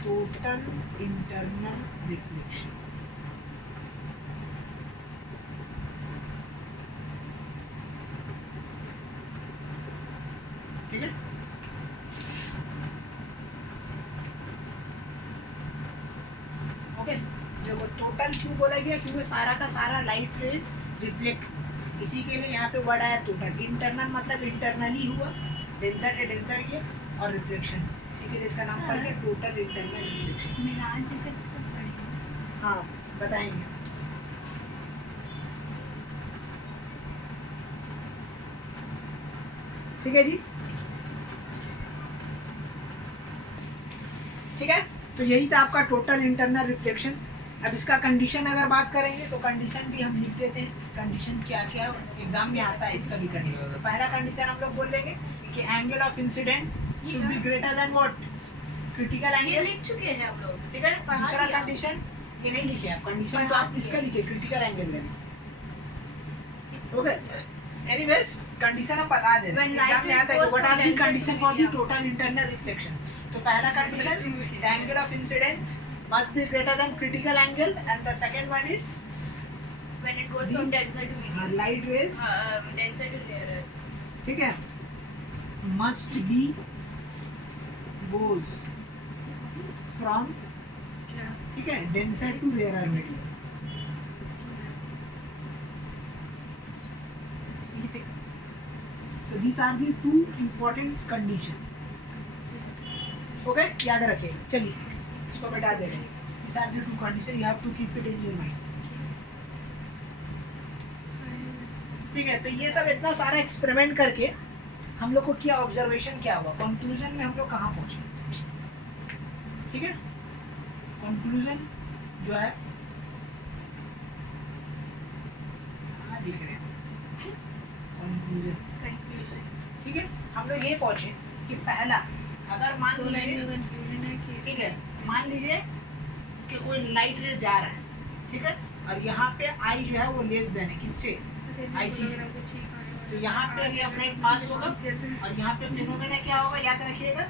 Total internal reflection. ठीक है, okay. देखो टोटल क्यों बोला गया? क्योंकि सारा का सारा लाइट रेज रिफ्लेक्ट, इसी के लिए यहाँ पे वर्ड आया टोटल। इंटरनल मतलब इंटरनली हुआ, डेंसर के डेंसर किया, और रिफ्लेक्शन, इसी के लिए इसका नाम पड़ गया टोटल इंटरनल रिफ्लेक्शन। हाँ बताएंगे। ठीक है जी, ठीक है। तो यही था आपका टोटल इंटरनल रिफ्लेक्शन। अब इसका कंडीशन अगर बात करेंगे तो कंडीशन भी हम लिख देते हैं। कंडीशन क्या क्या एग्जाम में आता है इसका भी कंडीशन। तो पहला कंडीशन हम लोग बोल लेंगे कि angle of incident should be greater then what? Critical angle. लिख चुके हैं हम लोग। ठीक है। दूसरा कंडीशन ये नहीं लिखे आप, कंडीशन तो आप इसका लिखे क्रिटिकल एंगल में। ओके, एनीवेज कंडीशन हम बता दे रहे हैं। एग्जाम में आता है कि what are the condition for the total internal reflection. तो पहला condition, the angle of incidence must be greater than critical angle, and the second one is when it goes from denser to medium, light rays denser to rarer, ठीक है, must be goes from, ठीक है, denser to rarer medium। So these are the two important condition। Okay, याद रखिए। चलिए इसको बता दे रहे हैं। These are the two condition, you have to keep it in your mind। ठीक है, तो ये सब इतना सारा एक्सपेरिमेंट करके हम लोग को क्या ऑब्जर्वेशन क्या हुआ, कंक्लूजन में हम लोग कहाँ पहुंचे? ठीक है, कंक्लूजन जो है लिख रहे हैं कंक्लूजन। ठीक है, हम लोग ये पहुंचे कि पहला, अगर मान लीजिए, ठीक है, मान लीजिए कि कोई लाइट रे जा रहा है, ठीक है, और यहाँ पे आई जो है वो लेस देन है, किससे? आईसी से। तो यहाँ पे रेफ लाइट पास होगा और यहाँ पे फिनोमेना क्या होगा, याद रखिएगा,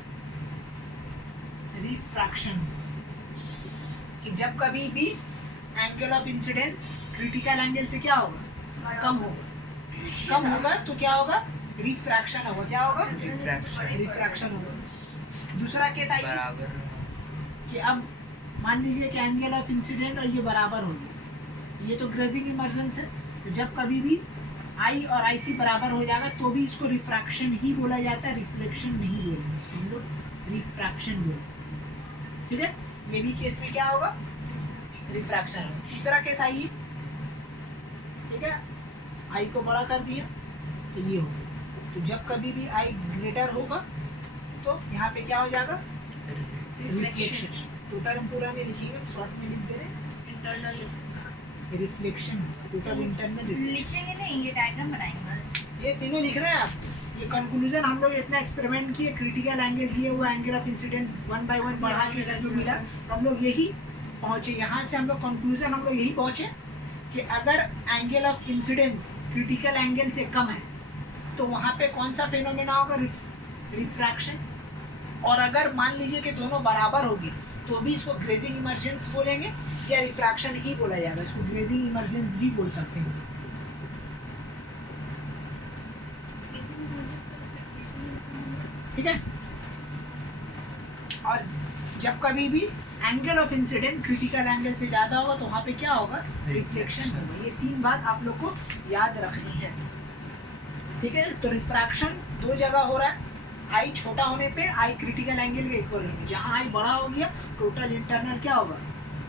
रिफ्रैक्शन। कि जब कभी भी angle of incidence critical angle से क्या होगा, कम होगा। कम होगा तो क्या होगा, रिफ्रैक्शन होगा। क्या होगा, रिफ्रैक्शन होगा। दूसरा केस आइए बराबर कि अब मान लीजिए कि एंगल ऑफ इंसिडेंट और ये बराबर होंगे, ये तो ग्रेजिंग इमर्जेंस है, तो जब कभी भी आई और आई सी बराबर हो जाएगा तो भी इसको रिफ्रैक्शन ही बोला जाता है, रिफ्लेक्शन नहीं बोलेंगे हम लोग, रिफ्रैक्शन बोलेंगे। ठीक है, ये भी केस में क्या होगा, रिफ्रैक्शन होगा। तीसरा केस आइए, ठीक है, आई को बड़ा कर दिया तो ये होगा, तो जब कभी भी आई ग्रेटर होगा तो यहाँ पे क्या हो जाएगा, रिफ्लेक्शन। टोटल हम पूरा नहीं लिखेंगे, शॉर्ट में लिख दे रहे हैं, इंटरनल रिफ्लेक्शन, टोटल इंटरनल लिखेंगे नहीं, ये डायग्राम बनाएंगे। ये तीनों लिख रहे हैं आप। ये कंक्लूजन हम लोग इतना एक्सपेरिमेंट किए, क्रिटिकल एंगल किए, वो एंगल ऑफ इंसिडेंट 1 by 1 बढ़ा के जो मिला, तो हम लोग यही पहुँचे। यहाँ से हम लोग कंक्लूजन हम लोग यही पहुँचे कि अगर angle of incidence critical angle से कम है तो वहाँ पे कौन सा फेनोमेना होगा, रिफ्रैक्शन। और अगर मान लीजिए कि दोनों बराबर होगी तो भी इसको ग्रेजिंग इमर्जेंस बोलेंगे या रिफ्रैक्शन ही बोला जाएगा, इसको ग्रेजिंग इमर्जेंस भी बोल सकते हैं। ठीक है, और जब कभी भी angle of incident critical angle से ज़्यादा होगा तो वहाँ पे क्या होगा, रिफ्लेक्शन होगा। ये 3 बात आप लोग को याद रखनी है। ठीक है, तो रिफ्रैक्शन 2 जगह हो रहा है, आई छोटा होने पे आई क्रिटिकल एंगल के इक्वल होगी, जहाँ आई बड़ा हो गया टोटल इंटरनल क्या होगा,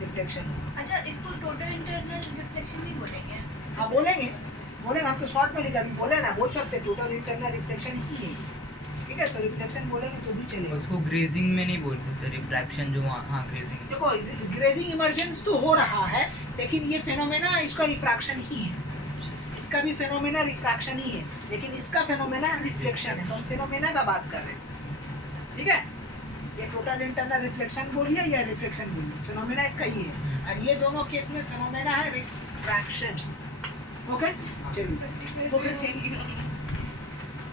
रिफ्लेक्शन होगा। अच्छा, इसको टोटल इंटरनल रिफ्लेक्शन भी बोलेंगे? हाँ बोलेंगे, हम तो शॉर्ट में लिखा, अभी बोले ना, बोल सकते टोटल इंटरनल रिफ्लेक्शन ही है। ठीक है, तो रिफ्लेक्शन बोलेंगे तो भी चलेगा। उसको ग्रेजिंग में नहीं बोल सकते, रिफ्रैक्शन जो हाँ ग्रेजिंग। देखो ग्रेजिंग इमर्जेंस तो हो रहा है, लेकिन ये फेनोमेना इसका रिफ्रैक्शन ही है, इसका भी फेनोमेना रिफ्रैक्शन ही है, लेकिन इसका फेनोमेना रिफ्लेक्शन है। तो हम फेनोमेना का बात कर रहे हैं। ठीक है, ये टोटल इंटरनल रिफ्लेक्शन बोलिए या रिफ्लेक्शन बोलिए, फेनोमेना इसका ही है। और ये दोनों केस में फेनोमेना है रिफ्रैक्शन। ओके, चलिए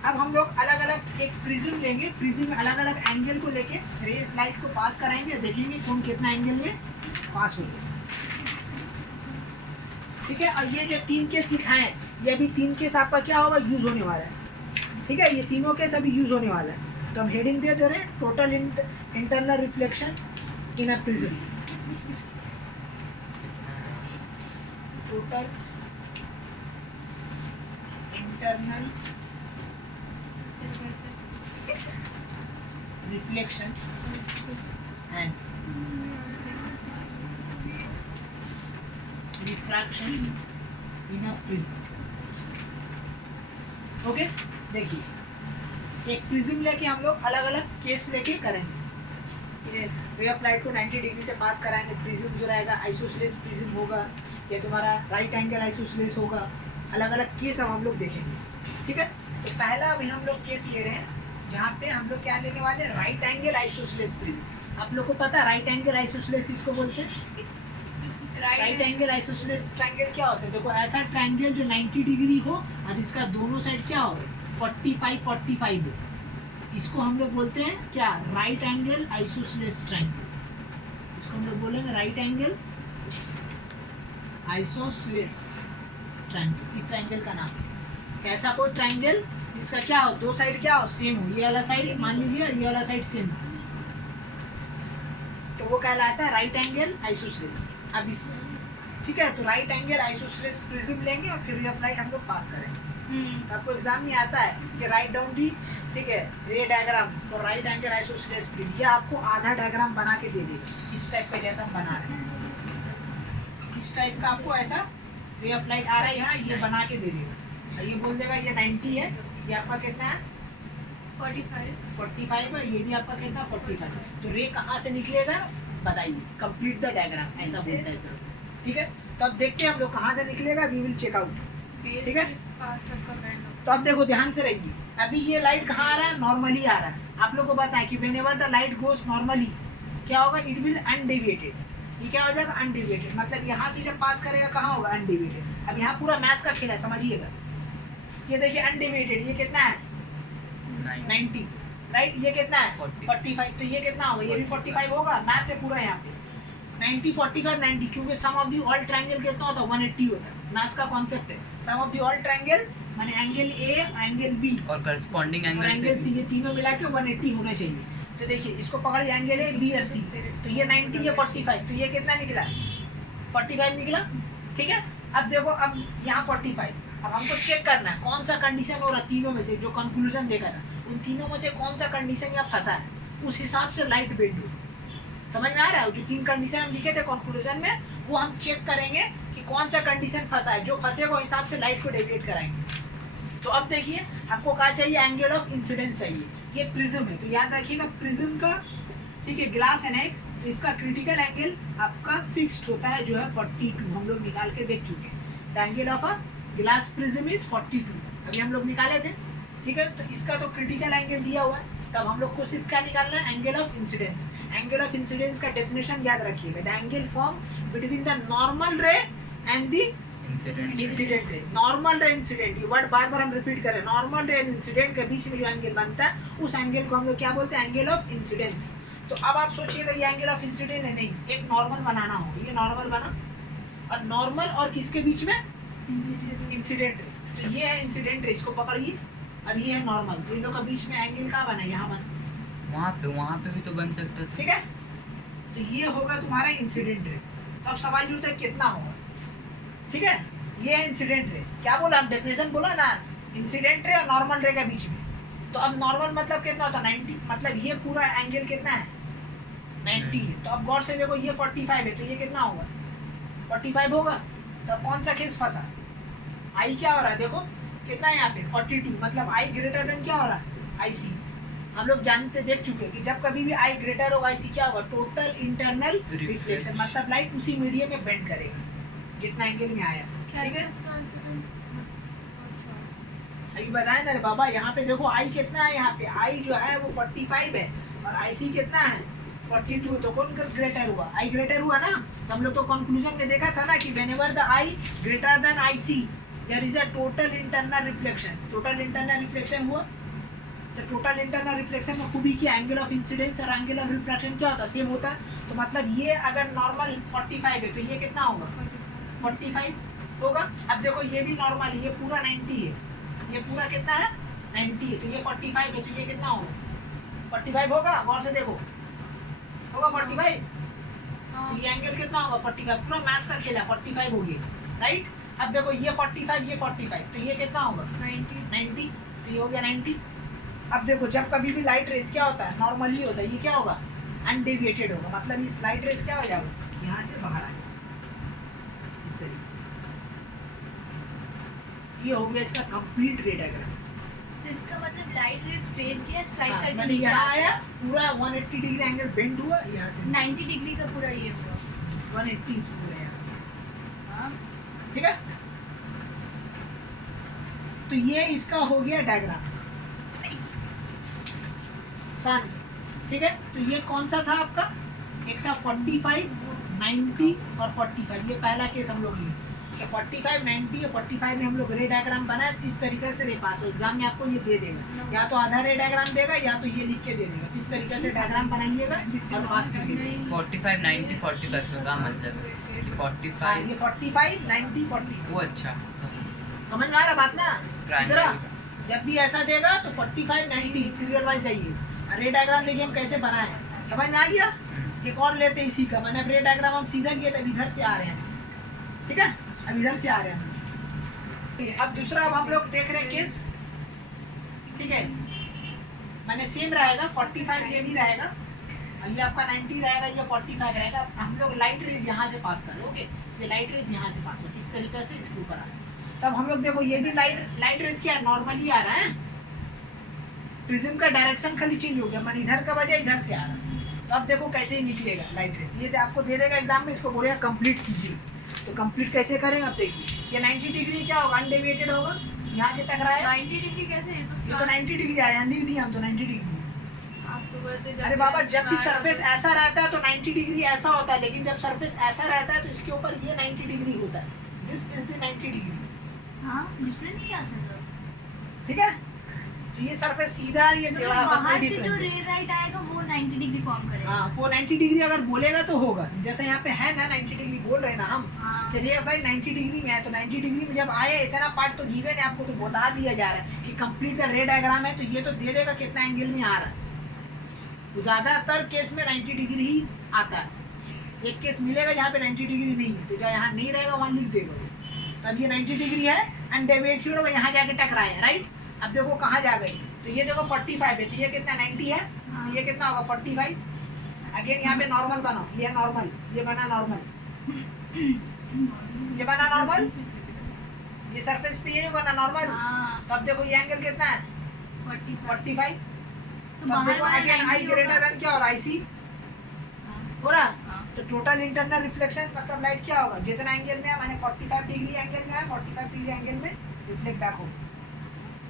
अब हम लोग अलग अलग एक प्रिज्म लेंगे, प्रिज्म में अलग अलग एंगल को लेके रेज लाइट को पास कराएंगे, देखेंगे कौन कितना एंगल में पास हो गया। ठीक है, और ये जो 3 केस लिखाए हैं, ये अभी 3 केस आपका क्या होगा, यूज होने वाला है। ठीक है, ये तीनों केस अभी यूज होने वाला है, तो हम हेडिंग दे रहे हैं total internal reflection in a prism. Total internal reflection and refraction in a prism. Okay, देखिए एक प्रिज्म लेके हम लोग अलग अलग केस लेके करेंगे। ये रे ऑफ लाइट को 90 डिग्री से पास कराएंगे, प्रिज्म जो रहेगा आइसोसेलेस प्रिज्म होगा या तुम्हारा राइट एंगल आइसोसेलेस होगा। अलग अलग केस अब हम लोग देखेंगे। ठीक है, तो पहला अभी हम लोग केस ले रहे हैं जहाँ पे हम लोग क्या लेने वाले हैं, राइट एंगल आइसोसेलेस प्रिज्म। आप लोग को पता है राइट एंगल आइसोसेलेस किसको बोलते हैं, राइट एंगल आइसोसेलेस ट्रायंगल क्या होता है। देखो ऐसा ट्रायंगल जो 90 डिग्री हो और इसका दोनों साइड क्या हो 45 हो, इसको हम लोग बोलते हैं क्या, राइट एंगल आइसोसेलेस ट्रायंगल। इसको हम लोग बोलेंगे राइट एंगल आइसोसेलेस ट्रायंगल। इस ट्रायंगल का नाम कैसा कोई ट्रायंगल इसका क्या हो, 2 साइड क्या हो, सेम हो, ये वाला साइड मान लीजिए और ये वाला साइड सेम हो, तो वो कहलाता है राइट एंगल आइसोसेलेस। अब इस ठीक है, तो राइट एंगल आइसोसेलेस प्रिज्म लेंगे और फिर रे ऑफ लाइट हम लोग पास करेंगे। तो आपको एग्जाम में आता है कि राइट डाउन दी, ठीक है, रे diagram for right angle isosceles prism. ये आपको आधा डायग्राम बना के दे देगा इस टाइप का, जैसा बना रहे हैं इस टाइप का आपको ऐसा रे ऑफ लाइट आ रहा है यहाँ, ये बना के दे देगा और ये बोल देगा ये 90 है, ये आपका कितना है 45 है, ये भी आपका कितना 45। तो रे कहाँ से निकलेगा बताइए, कंप्लीट द डायग्राम ऐसा बोलता है। ठीक है, तो अब देखते हैं हम लोग कहाँ से निकलेगा, वी विल चेक आउट। ठीक है, तो अब देखो ध्यान से रहिए, अभी ये लाइट कहाँ आ रहा है, नॉर्मली आ रहा है। आप लोग को पता है कि whenever the light goes normally क्या होगा, इट विल अनडेविएटेड। ये क्या हो जाएगा, अनडेविएटेड, मतलब यहाँ से जब पास करेगा कहाँ होगा, अनडेविएटेड। अब यहाँ पूरा मैथ्स का खेल है, समझिएगा। ये देखिए अनडेविएटेड, ये कितना है 90, राइट, ये कितना है 45, तो ये कितना होगा, ये भी 45 होगा, मैथ से पूरा यहाँ पे 90 45 90, क्योंकि सम ऑफ द ऑल ट्रायंगल कितना होता है 180 होता है। मैथ्स का कॉन्सेप्ट है सम ऑफ द ऑल ट्रायंगल माने एंगल ए एंगल बी और करस्पॉन्डिंग और एंगल सी, ये तीनों मिला के 180 होने चाहिए। तो देखिए इसको पकड़िए, एंगल है बी और सी, तो ये 90 ये 45, तो ये कितना निकला 45 निकला। ठीक है, अब देखो अब यहाँ 45, अब हमको चेक करना है कौन सा कंडीशन हो रहा है तीनों में से, जो कंक्लूजन देखा था उन तीनों में से कौन सा कंडीशन यहाँ फंसा है, उस हिसाब से लाइट बेंड हो। समझ में आ रहा है? जो 3 कंडीशन हम लिखे थे कंक्लूजन में वो हम चेक करेंगे कि कौन सा कंडीशन फंसा है, जो फंसेगा उस हिसाब से लाइट को डेविएट कराएंगे। तो अब देखिए हमको क्या चाहिए, एंगल ऑफ इंसिडेंस चाहिए। ये प्रिज्म है तो याद रखिएगा प्रिज्म का, ठीक है, ग्लास है ना एक, तो इसका क्रिटिकल एंगल आपका फिक्स्ड होता है जो है 42, हम लोग निकाल के देख चुके हैं। The angle of a glass prism is 42, अभी हम लोग निकाले थे। ठीक है, तो इसका तो क्रिटिकल एंगल दिया हुआ है, तब हम लोग को सिर्फ क्या निकालना है, angle of incidence. Angle of incidence का डेफिनेशन याद रखिएगा, the angle form between the normal ray and the incident ray. Normal ray incident, ये वर्ड बार बार हम रिपीट करें, नॉर्मल रे एंड इंसिडेंट के बीच में जो एंगल बनता है उस एंगल को हम लोग क्या बोलते हैं, एंगल ऑफ इंसिडेंस। तो अब आप सोचिएगा ये एंगल ऑफ इंसिडेंट है, नहीं, एक नॉर्मल बनाना हो, ये नॉर्मल बना और नॉर्मल और किसके बीच में, इंसिडेंट रे, तो ये है इंसिडेंट रे, इसको पकड़िए, और ये है नॉर्मल, तो इन लोग का बीच में एंगल कहाँ बना, यहाँ बना, वहाँ पे भी तो बन सकता था। ठीक है, तो ये होगा तुम्हारा इंसिडेंट रे। तो अब सवाल ये होता है कितना होगा, ठीक है, ये है इंसिडेंट रे, क्या बोला हम, डेफिनेशन बोला ना, इंसिडेंट रे और नॉर्मल रे के बीच में। तो अब नॉर्मल मतलब कितना होता है 90, मतलब ये पूरा एंगल कितना है 90 है। तो अब गौर से देखो ये 45 है, तो ये कितना होगा 45 होगा। तो अब कौन सा केस फंसा, आई क्या हो रहा है, देखो कितना है यहाँ पे 42, मतलब आई ग्रेटर देन क्या हो रहा है, आई सी। हम लोग जानते देख चुके कि जब कभी भी आई ग्रेटर होगा आई सी क्या होगा, टोटल इंटरनल रिफ्लेक्शन, मतलब लाइट उसी मीडियम में बेंड करेगा जितना एंगल में आया। ठीक है, अभी बताए ना रे बाबा, यहाँ पे देखो आई कितना है, यहाँ पे आई जो है वो 45 है और आई सी कितना है 42, तो कौन ग्रेटर हुआ, आई ग्रेटर हुआ ना। तो हम लोग तो कंक्लूजन में देखा था ना कि whenever the i greater than i c there is a total internal reflection. Total internal reflection हुआ, तो टोटल इंटरनल रिफ्लेक्शन में खूबी की एंगल ऑफ इंसिडेंस और एंगल ऑफ रिफ्रैक्शन क्या होता है, सेम होता है। तो मतलब ये अगर नॉर्मल 45 है तो ये कितना होगा 45 होगा। अब देखो ये भी नॉर्मल है, ये पूरा 90 है, ये पूरा कितना है 90 है, तो ये 45 है, तो ये कितना होगा 45 होगा। गौर से देखो होगा 45, तो ये एंगल कितना होगा 45, पूरा मैथ्स का खेल है, 45 हो गया, राइट। अब देखो ये 45 ये 45, तो ये कितना होगा 90, तो ये हो गया 90। अब देखो जब कभी भी लाइट रेस क्या होता है, नॉर्मली होता है, ये क्या होगा अनडेविएटेड होगा, मतलब इस लाइट रेस क्या हो जाएगा, यहाँ से बाहर आएगा इस तरीके से। ये हो गया इसका कंप्लीट रे डायग्राम। तो इसका मतलब लाइट रे स्ट्रेट किया, स्ट्राइक हाँ, करके मैंने नीचे यहाँ आया। आया पूरा 180 डिग्री एंगल बेंड हुआ, यहाँ से 90 डिग्री का पूरा ये हुआ। 180 पूरा यहाँ, हाँ, ठीक है। तो ये इसका हो गया डायग्राम, ठीक है। तो ये कौन सा था आपका, एक था 45 90 और 45, ये पहला केस हम लोग लिए कि 45 90 और 45 में हम लोग रे डायग्राम बनाए, तो इस तरीके से रे पास हो। एग्जाम में आपको ये दे देगा, या तो आधा रे डायग्राम देगा या तो ये लिख के दे देगा। इस तरीके से डायग्राम बनाइएगा और पास करिएगा। 45 90 45 का क्या मतलब है, 45 ये 45 90 45 वो अच्छा सही। समझ में आ रहा बात ना। Triangle। इधर जब भी ऐसा देगा तो 45 90 सीरियल वाइज चाहिए। रे डायग्राम देखिए हम कैसे बनाए, समझ में आ गया। एक और लेते हैं इसी का, मैंने रे डायग्राम हम सीधा किया था, इधर से आ रहे हैं, ठीक है, अब इधर से आ रहे हैं। अब दूसरा अब हम लोग देख रहे हैं केस, ठीक है, मैंने सेम रहेगा 45 ये भी रहेगा, ये आपका 90 रहेगा, ये 45 रहेगा। अब हम लोग लाइट रेज यहाँ से पास कर लोगे, ये लाइट रेज यहाँ से पास हो, इस तरीके से इसके ऊपर आ रहा है। तब हम लोग देखो ये भी लाइट रेज क्या नॉर्मली आ रहा है, प्रिज्म का डायरेक्शन खाली चेंज हो गया, मैंने इधर का बजाय इधर से आ रहा है। तो अब देखो कैसे ही निकलेगा लाइट रेज, ये आपको दे देगा एग्जाम में, इसको बोलेगा कंप्लीट कीजिए। तो कंप्लीट कैसे करेंगे, अब देखिए ये 90 डिग्री क्या होगा, अनडेविएटेड होगा, यहाँ के टकराया 90 डिग्री कैसे, ये तो 90 डिग्री आया, लिख दिया हम तो 90 डिग्री। आप तो बोलते अरे बाबा जब भी सरफेस ऐसा रहता है तो 90 डिग्री ऐसा होता है, लेकिन जब सरफेस ऐसा रहता है तो इसके ऊपर ये 90 डिग्री होता है, दिस इज द 90 डिग्री। हाँ, डिफरेंस क्या था तब? ठीक है, तो ये सरफेस सीधा ये तो टेढ़ा, बस ये बाहर से जो difference है। रे राइट आएगा वो 90 डिग्री फॉर्म करेगा। हाँ 490 डिग्री अगर बोलेगा तो होगा, जैसे यहाँ पे है ना 90 डिग्री बोल रहे हैं ना हम हाँ। कि रे भाई 90 डिग्री में है, तो 90 डिग्री में जब आए इतना पार्ट तो गिवन है आपको, तो बता दिया जा रहा है कि कंप्लीट का रे डायग्राम है, तो ये तो दे देगा कितना एंगल में आ रहा है। तो ज्यादातर केस में 90 डिग्री ही आता है, एक केस मिलेगा जहाँ पे 90 डिग्री नहीं है, तो जहाँ यहाँ नहीं रहेगा वहाँ लिख देगा। तब ये 90 डिग्री है एंड डेविएटेड वो यहाँ जाके टकराए है, राइट। अब देखो कहाँ जा गई, तो ये देखो 45 है, तो ये कितना 90 है, तो ये कितना होगा 45। अगेन यहाँ पे नॉर्मल बनाओ, ये नॉर्मल, ये बना नॉर्मल, ये बना नॉर्मल, ये सरफेस पे ये होगा ना नॉर्मल। हाँ, तब देखो ये एंगल कितना है 45। तो तब बाहर देखो वाला अगेन 90 आई ग्रेटर होगा। देन क्या और आईसी हाँ, हो रहा, हाँ। तो टोटल इंटरनल रिफ्लेक्शन मतलब लाइट क्या होगा, जितना एंगल में है मैंने 45 डिग्री एंगल में है, 45 डिग्री एंगल में रिफ्लेक्ट बैक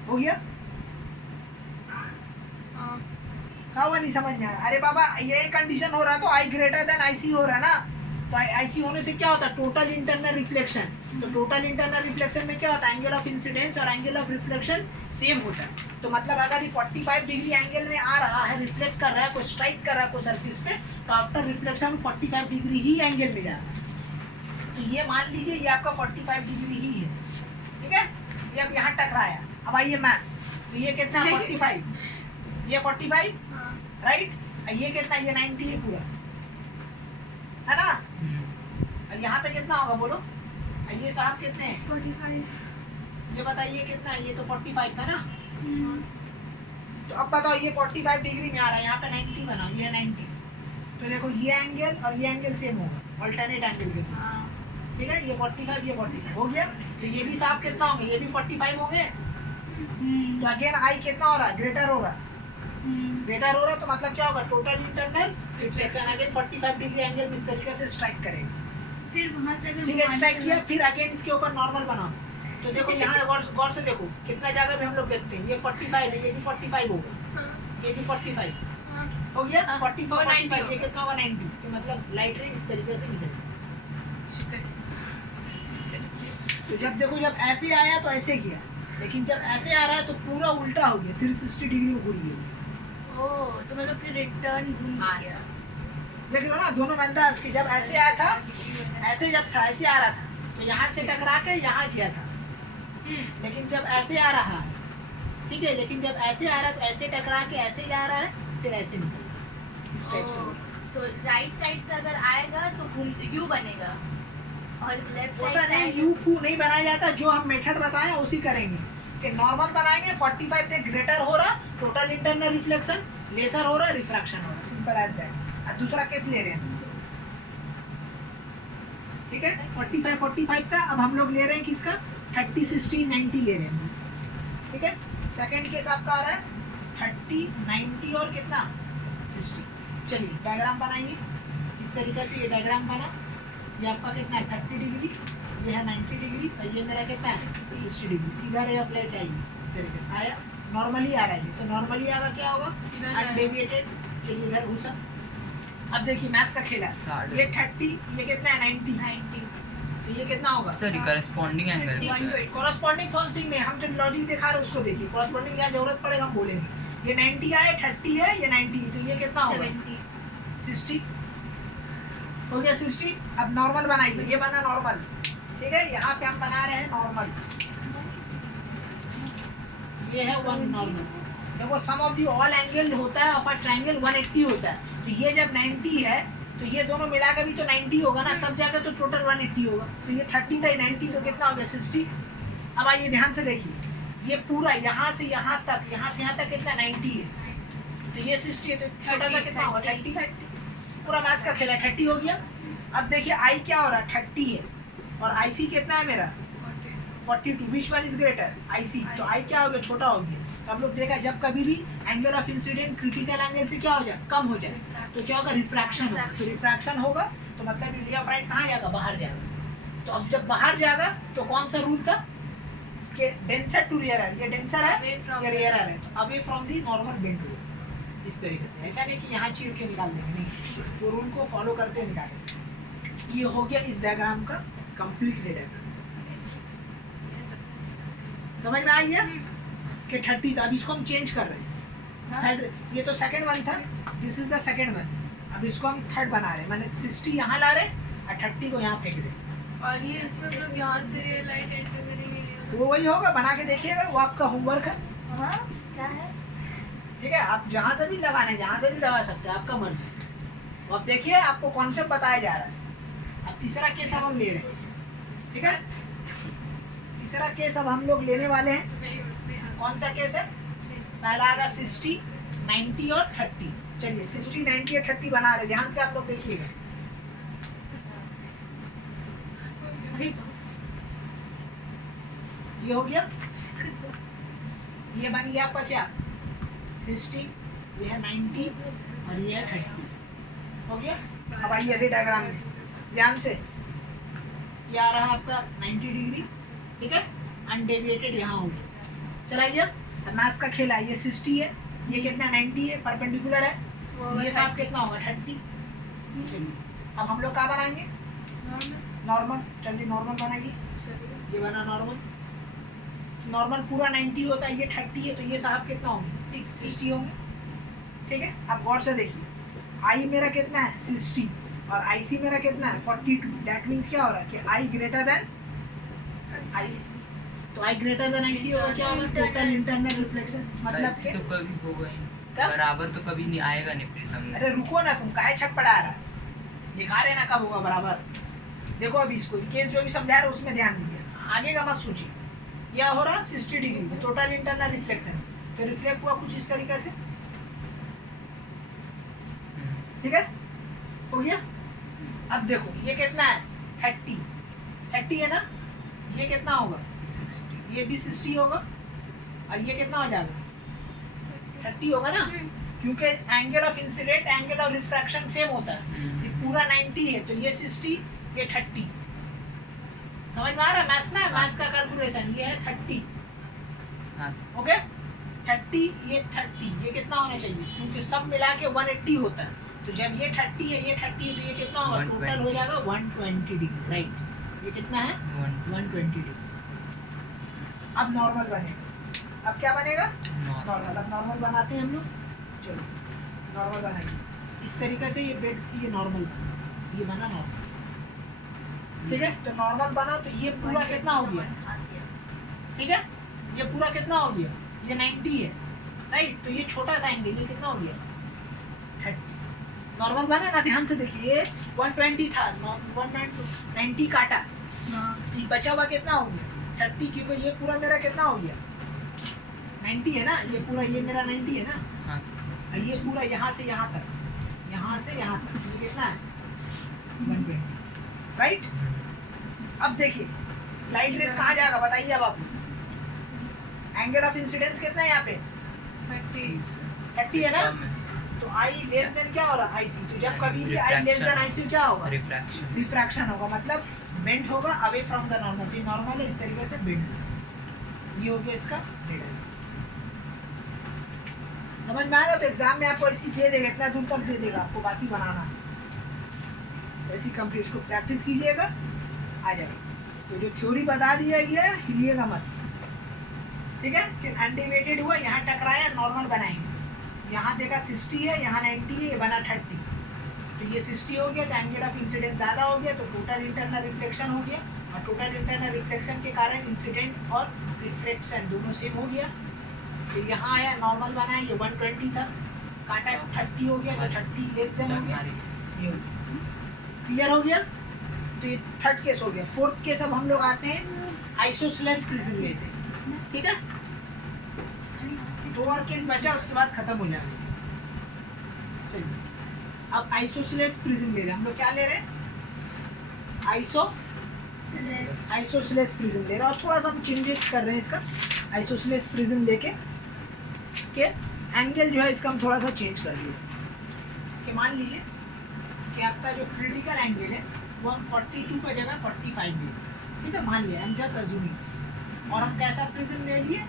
हो गया। क्या हुआ नहीं समझ में आ रहा? अरे बाबा ये कंडीशन हो रहा तो आई ग्रेटर देन आईसी हो रहा ना, तो आईसी होने से क्या होता है टोटल इंटरनल रिफ्लेक्शन। तो टोटल इंटरनल रिफ्लेक्शन में क्या होता है, एंगल ऑफ इंसिडेंस और एंगल ऑफ रिफ्लेक्शन सेम होता है। तो मतलब अगर ये 45 डिग्री एंगल में आ रहा है, रिफ्लेक्ट कर रहा है, कोई स्ट्राइक कर रहा है कोई सरफेस पे, तो आफ्टर रिफ्लेक्शन 45 डिग्री ही एंगल में जा रहा है। तो ये मान लीजिए ये आपका 45 डिग्री ही है, ठीक है। ये अब यहाँ टकराया, अब आइए मैथ्स, तो ये कितना 45, ये 45 राइट, ये कितना, ये 90 है पूरा, है ना। और यहाँ पे कितना होगा बोलो, ये साहब कितने हैं 45। ये बताइए कितना है, ये तो 45 था ना। तो अब बताओ ये 45 डिग्री में आ रहा है, यहाँ पे 90 बनाओ, ये 90, तो देखो ये एंगल और ये एंगल सेम होगा, अल्टरनेट एंगल के थ्रू, हाँ। ठीक है। ये 45 ये 45 हो गया, तो ये भी साहब कितना होंगे, ये भी 45 होंगे। तो अगेन आई कितना हो रहा है, ग्रेटर हो रहा है, ग्रेटर हो रहा है, तो मतलब क्या होगा total internal reflection again 45 degree angle इस तरीके से स्ट्राइक करेगा, फिर वहाँ से अगर ठीक है। घुमाने स्ट्राइक का- किया, फिर अगेन इसके ऊपर नॉर्मल बनाओ, तो देखो यहाँ गौर से देखो कितना जगह पे हम लोग देखते हैं, ये 45 है, ये भी 45 होगा, ये भी 45 हो गया, 45 वो 90 45 ये होगा। कितना होगा 90, तो मतलब लाइट रे इस तरीके से निकलेगी। तो जब देखो जब ऐसे आया तो ऐसे किया, लेकिन जब ऐसे आ रहा है तो पूरा उल्टा हो गया, 360 डिग्री में घूम गया। ओह, तो मतलब फिर रिटर्न घूम हाँ। गया। देख लो ना दोनों बनता है कि जब ऐसे आया था, ऐसे जब था ऐसे आ रहा था, तो यहाँ से टकरा के यहाँ किया था, लेकिन जब ऐसे आ रहा है, ठीक है, लेकिन जब ऐसे आ रहा है तो ऐसे टकरा के ऐसे जा रहा है, फिर ऐसे निकल इस टाइप से। ओह, तो राइट साइड से अगर आएगा तो घूम यू बनेगा, और लेफ्ट ऐसा साइड नहीं यू फू नहीं बनाया जाता, जो हम मेथड बताएं उसी करेंगे कि नॉर्मल बनाएंगे 45 से ग्रेटर हो रहा, टोटल इंटरनल रिफ्लेक्शन, लेसर हो रहा, रिफ्रैक्शन हो रहा, सिंपल एज दैट। अब दूसरा केस ले रहे हैं, ठीक है, 45 था, अब हम लोग ले रहे हैं किसका 30 60 90 ले रहे हैं, ठीक है। सेकंड केस आपका आ रहा है 30 90 और कितना 60। चलिए डायग्राम बनाइए इस तरीके से, ये डायग्राम बना, ये आपका कितना है 30 डिग्री, ये है 90 डिग्री, और ये मेरा कितना है 60 डिग्री, सीधा रे ऑफ लाइट आएगी इस तरीके से, आया नॉर्मली आ रहा है, तो नॉर्मली आगा क्या होगा अनडेविएटेड। चलिए इधर घुसा, अब देखिए मैथ्स का खेला, ये 30 ये कितना है 90, 90 तो ये कितना होगा सॉरी करस्पॉन्डिंग एंगल 120। कॉरस्पॉन्डिंग फर्स्टिंग नहीं, हम जो लॉजिक दिखा रहे हैं उसको देखिए, कॉरस्पॉन्डिंग यहाँ जरूरत पड़ेगा हम बोलेंगे। ये 90 आए 30 है, ये 90, तो ये कितना होगा 70। 60 हो गया 60। अब नॉर्मल बनाइए, ये बना नॉर्मल, ठीक है, यहाँ पे हम बना रहे हैं नॉर्मल, ये है वन नॉर्मल। देखो सम ऑफ दी ऑल एंगल होता है ऑफ अ ट्रायंगल 180 होता है, तो ये जब 90 है तो ये दोनों मिला के भी तो 90 होगा ना, तब जाकर तो टोटल 180 होगा, तो ये 30 था 90, तो कितना हो गया 60। अब आइए ध्यान से देखिए, ये पूरा यहाँ से यहाँ तक कितना 90 है, तो ये 60 है, तो छोटा सा कितना होगा 30। पूरा मैथ्स का खेला 30 हो गया। अब देखिए आई क्या हो रहा है 30 है, और आईसी कितना है मेरा 42, which one is greater IC, तो आई क्या हो गया छोटा हो गया। तो हम लोग देखा जब कभी भी angle of incident critical angle से क्या हो जाए कम हो जाए, तो क्या होगा रिफ्रैक्शन होगा, तो रिफ्रैक्शन होगा तो मतलब रे ऑफ लाइट कहाँ जाएगा बाहर जाएगा। तो अब जब बाहर जाएगा तो कौन सा रूल था कि डेंसर टू रेयरर, ये डेंसर है Away from ये रेयरर है, तो away from the normal bend rule, इस तरीके से। ऐसा नहीं कि यहाँ चीर के निकाल देंगे, नहीं, वो रूल को फॉलो करते हुए निकालेंगे। ये हो गया इस डायग्राम का कंप्लीट डायग्राम, समझ में आ गया। कि 30 था, अभी इसको हम चेंज कर रहे हैं। हाँ? थर्ड, ये तो सेकंड वन था, this is the second one. अब इसको हम थर्ड बना रहे हैं, मैंने 60 यहाँ ला रहे और 30 को यहाँ फेंक रहे। और ये इसमें हम लोग यहाँ से रियल लाइट एंटर करेंगे। तो वो वही होगा, बना के देखिएगा, वो आपका होमवर्क है। हाँ, क्या है? ठीक है, आप जहाँ से भी लगाने, जहाँ से भी लगा सकते हैं, आपका मन। तो अब देखिए आपको कॉन्सेप्ट बताया जा रहा है। अब तीसरा केस अब हम ले रहे हैं, ठीक है। तीसरा केस अब हम लोग लेने वाले हैं। कौन सा केस है? पहला आएगा 60, 90 और 30। चलिए 60, 90 और 30 बना रहे, ध्यान से आप लोग देखिएगा। ये हो गया, ये बन गया आपका क्या? 60, ये है 90 और ये है 30। हो गया। अब आइए रे डायग्राम में ध्यान से। ये आ रहा है आपका 90 डिग्री, ठीक है, अनडेविएटेड यहाँ हो गया। चला गया। अब मैथ्स का खेल है, ये 60 है, ये कितना 90 है, परपेंडिकुलर है, तो ये साहब कितना होगा 30। चलिए अब हम लोग क्या बनाएंगे? नॉर्मल। चलिए नॉर्मल बनाइए, ये बना नॉर्मल। नॉर्मल पूरा 90 होता है, ये 30 है, तो ये साहब कितना होंगे? 60 होंगे। ठीक है, अब गौर से देखिए, आई मेरा कितना है? 60 और आई सी मेरा कितना है? 42। दैट मीन्स क्या हो रहा है कि आई ग्रेटर देन आई सी। तो आई ग्रेटर देन आई सी होगा, क्या होगा? Total internal reflection. मतलब ऐसे कि तो कभी होगा ही क्या? बराबर, तो कभी नहीं आएगा नहीं प्रिज्म में। अरे रुको ना, तुम काहे छटपटा रहा है? दिखा रहे ना कब होगा बराबर। देखो अभी इसको केस जो भी समझा रहे उसमें ध्यान दीजिए, आगे का मत सोचिए। यह हो रहा 60 डिग्री टोटल इंटरनल रिफ्लेक्शन, तो रिफ्लेक्ट हुआ कुछ इस तरीके से, ठीक है, हो गया। अब देखो ये कितना है? 30 है ना, ये कितना होगा? 60। ये भी 60 होगा और ये कितना हो जाएगा? 30 होगा ना, क्योंकि angle of incident angle of refraction same होता है। ये पूरा 90 है, तो ये 60, ये 30। समझ में आ रहा है? मैथ्स ना, मैथ्स का कैलकुलेशन। ये है 30, हाँ ओके। 30, ये 30, ये कितना होना चाहिए? क्योंकि सब मिला के 180 होता है, तो जब ये 30 है, ये 30 है, तो ये कितना होगा? टोटल हो जाएगा 120 डिग्री, राइट। ये कितना है? 120 डिग्री। अब नॉर्मल बनेगा। अब क्या बनेगा? नॉर्मल। अब नॉर्मल बनाते हैं हम लोग। चलो नॉर्मल बनाइए इस तरीके से। ये बेड, ये नॉर्मल बना, ये बना नॉर्मल, ठीक है। तो नॉर्मल बना, तो ये पूरा कितना हो गया? ठीक है, ये पूरा कितना हो गया? ये 90 है, राइट। तो ये छोटा सा एंगल, ये कितना हो गया? 30। नॉर्मल बना ना, ध्यान से देखिए। ये 120 था, 190 काटा, ये बचा हुआ कितना हो गया? 30, क्योंकि ये पूरा मेरा कितना हो गया? 90 है ना, ये पूरा, ये मेरा 90 है ना, हाँ और ये पूरा यहाँ से यहाँ तक, यहाँ से यहाँ तक, ये कितना है? 120, राइट। अब देखिए लाइट रेस कहाँ जाएगा बताइए अब आप। एंगल ऑफ इंसिडेंस कितना है यहाँ पे? 30 है ना, तो आई लेस देन क्या हो रहा है? आई सी। तो जब कभी भी आई लेस देन आई सी क्या होगा? रिफ्रैक्शन होगा, मतलब बेंड होगा अवे फ्रॉम द नॉर्मल। ये नॉर्मल है, इस तरीके से बेंड। ये हो गया इसका डेटा। समझ में आ रहा? तो एग्जाम में आपको ऐसी दे देगा, इतना दूर तक दे देगा आपको, बाकी बनाना है। ऐसी कंप्लीट को प्रैक्टिस कीजिएगा, आ जाएगा। तो जो थ्योरी बता दिया गया है, हिलिएगा मत, ठीक है। कि अनडिवाइडेड हुआ, यहाँ टकराया, नॉर्मल बनाएंगे। यहाँ देखा 60 है, यहाँ 90 है, ये बना 30। तो ये 60 हो गया, तो एंगल ऑफ इंसिडेंस ज़्यादा हो गया, तो टोटल इंटरनल रिफ्लेक्शन हो गया, और टोटल इंटरनल रिफ्लेक्शन के कारण इंसिडेंट और रिफ्लेक्शन दोनों सेम हो गया। तो यहाँ आया, नॉर्मल बनाया, ये 120 था, काटा 30 हो गया, तो 30 लेस देन हो गया, ये हो गया। क्लियर हो गया? तो ये थर्ड केस हो गया। फोर्थ केस अब हम लोग आते हैं, आइसोसेलेस प्रिज्म लेते हैं, ठीक है। 2 और केस बचा, उसके बाद खत्म हो जाएगा। चलिए अब आइसोसेलेस प्रिज्म ले रहे हैं हम लोग। क्या ले रहे हैं? आइसोसेलेस प्रिज्म ले रहे हैं, और थोड़ा सा हम चेंजेस कर रहे हैं इसका। आइसोसेलेस प्रिज्म लेके के एंगल जो है इसका हम थोड़ा सा चेंज कर दिए। कि मान लीजिए कि आपका जो क्रिटिकल एंगल है वो हम 42 का जगह 45 ले, ठीक है, मान लिया, आई एम जस्ट अज्यूमिंग। और हम कैसा प्रिज्म ले लिए?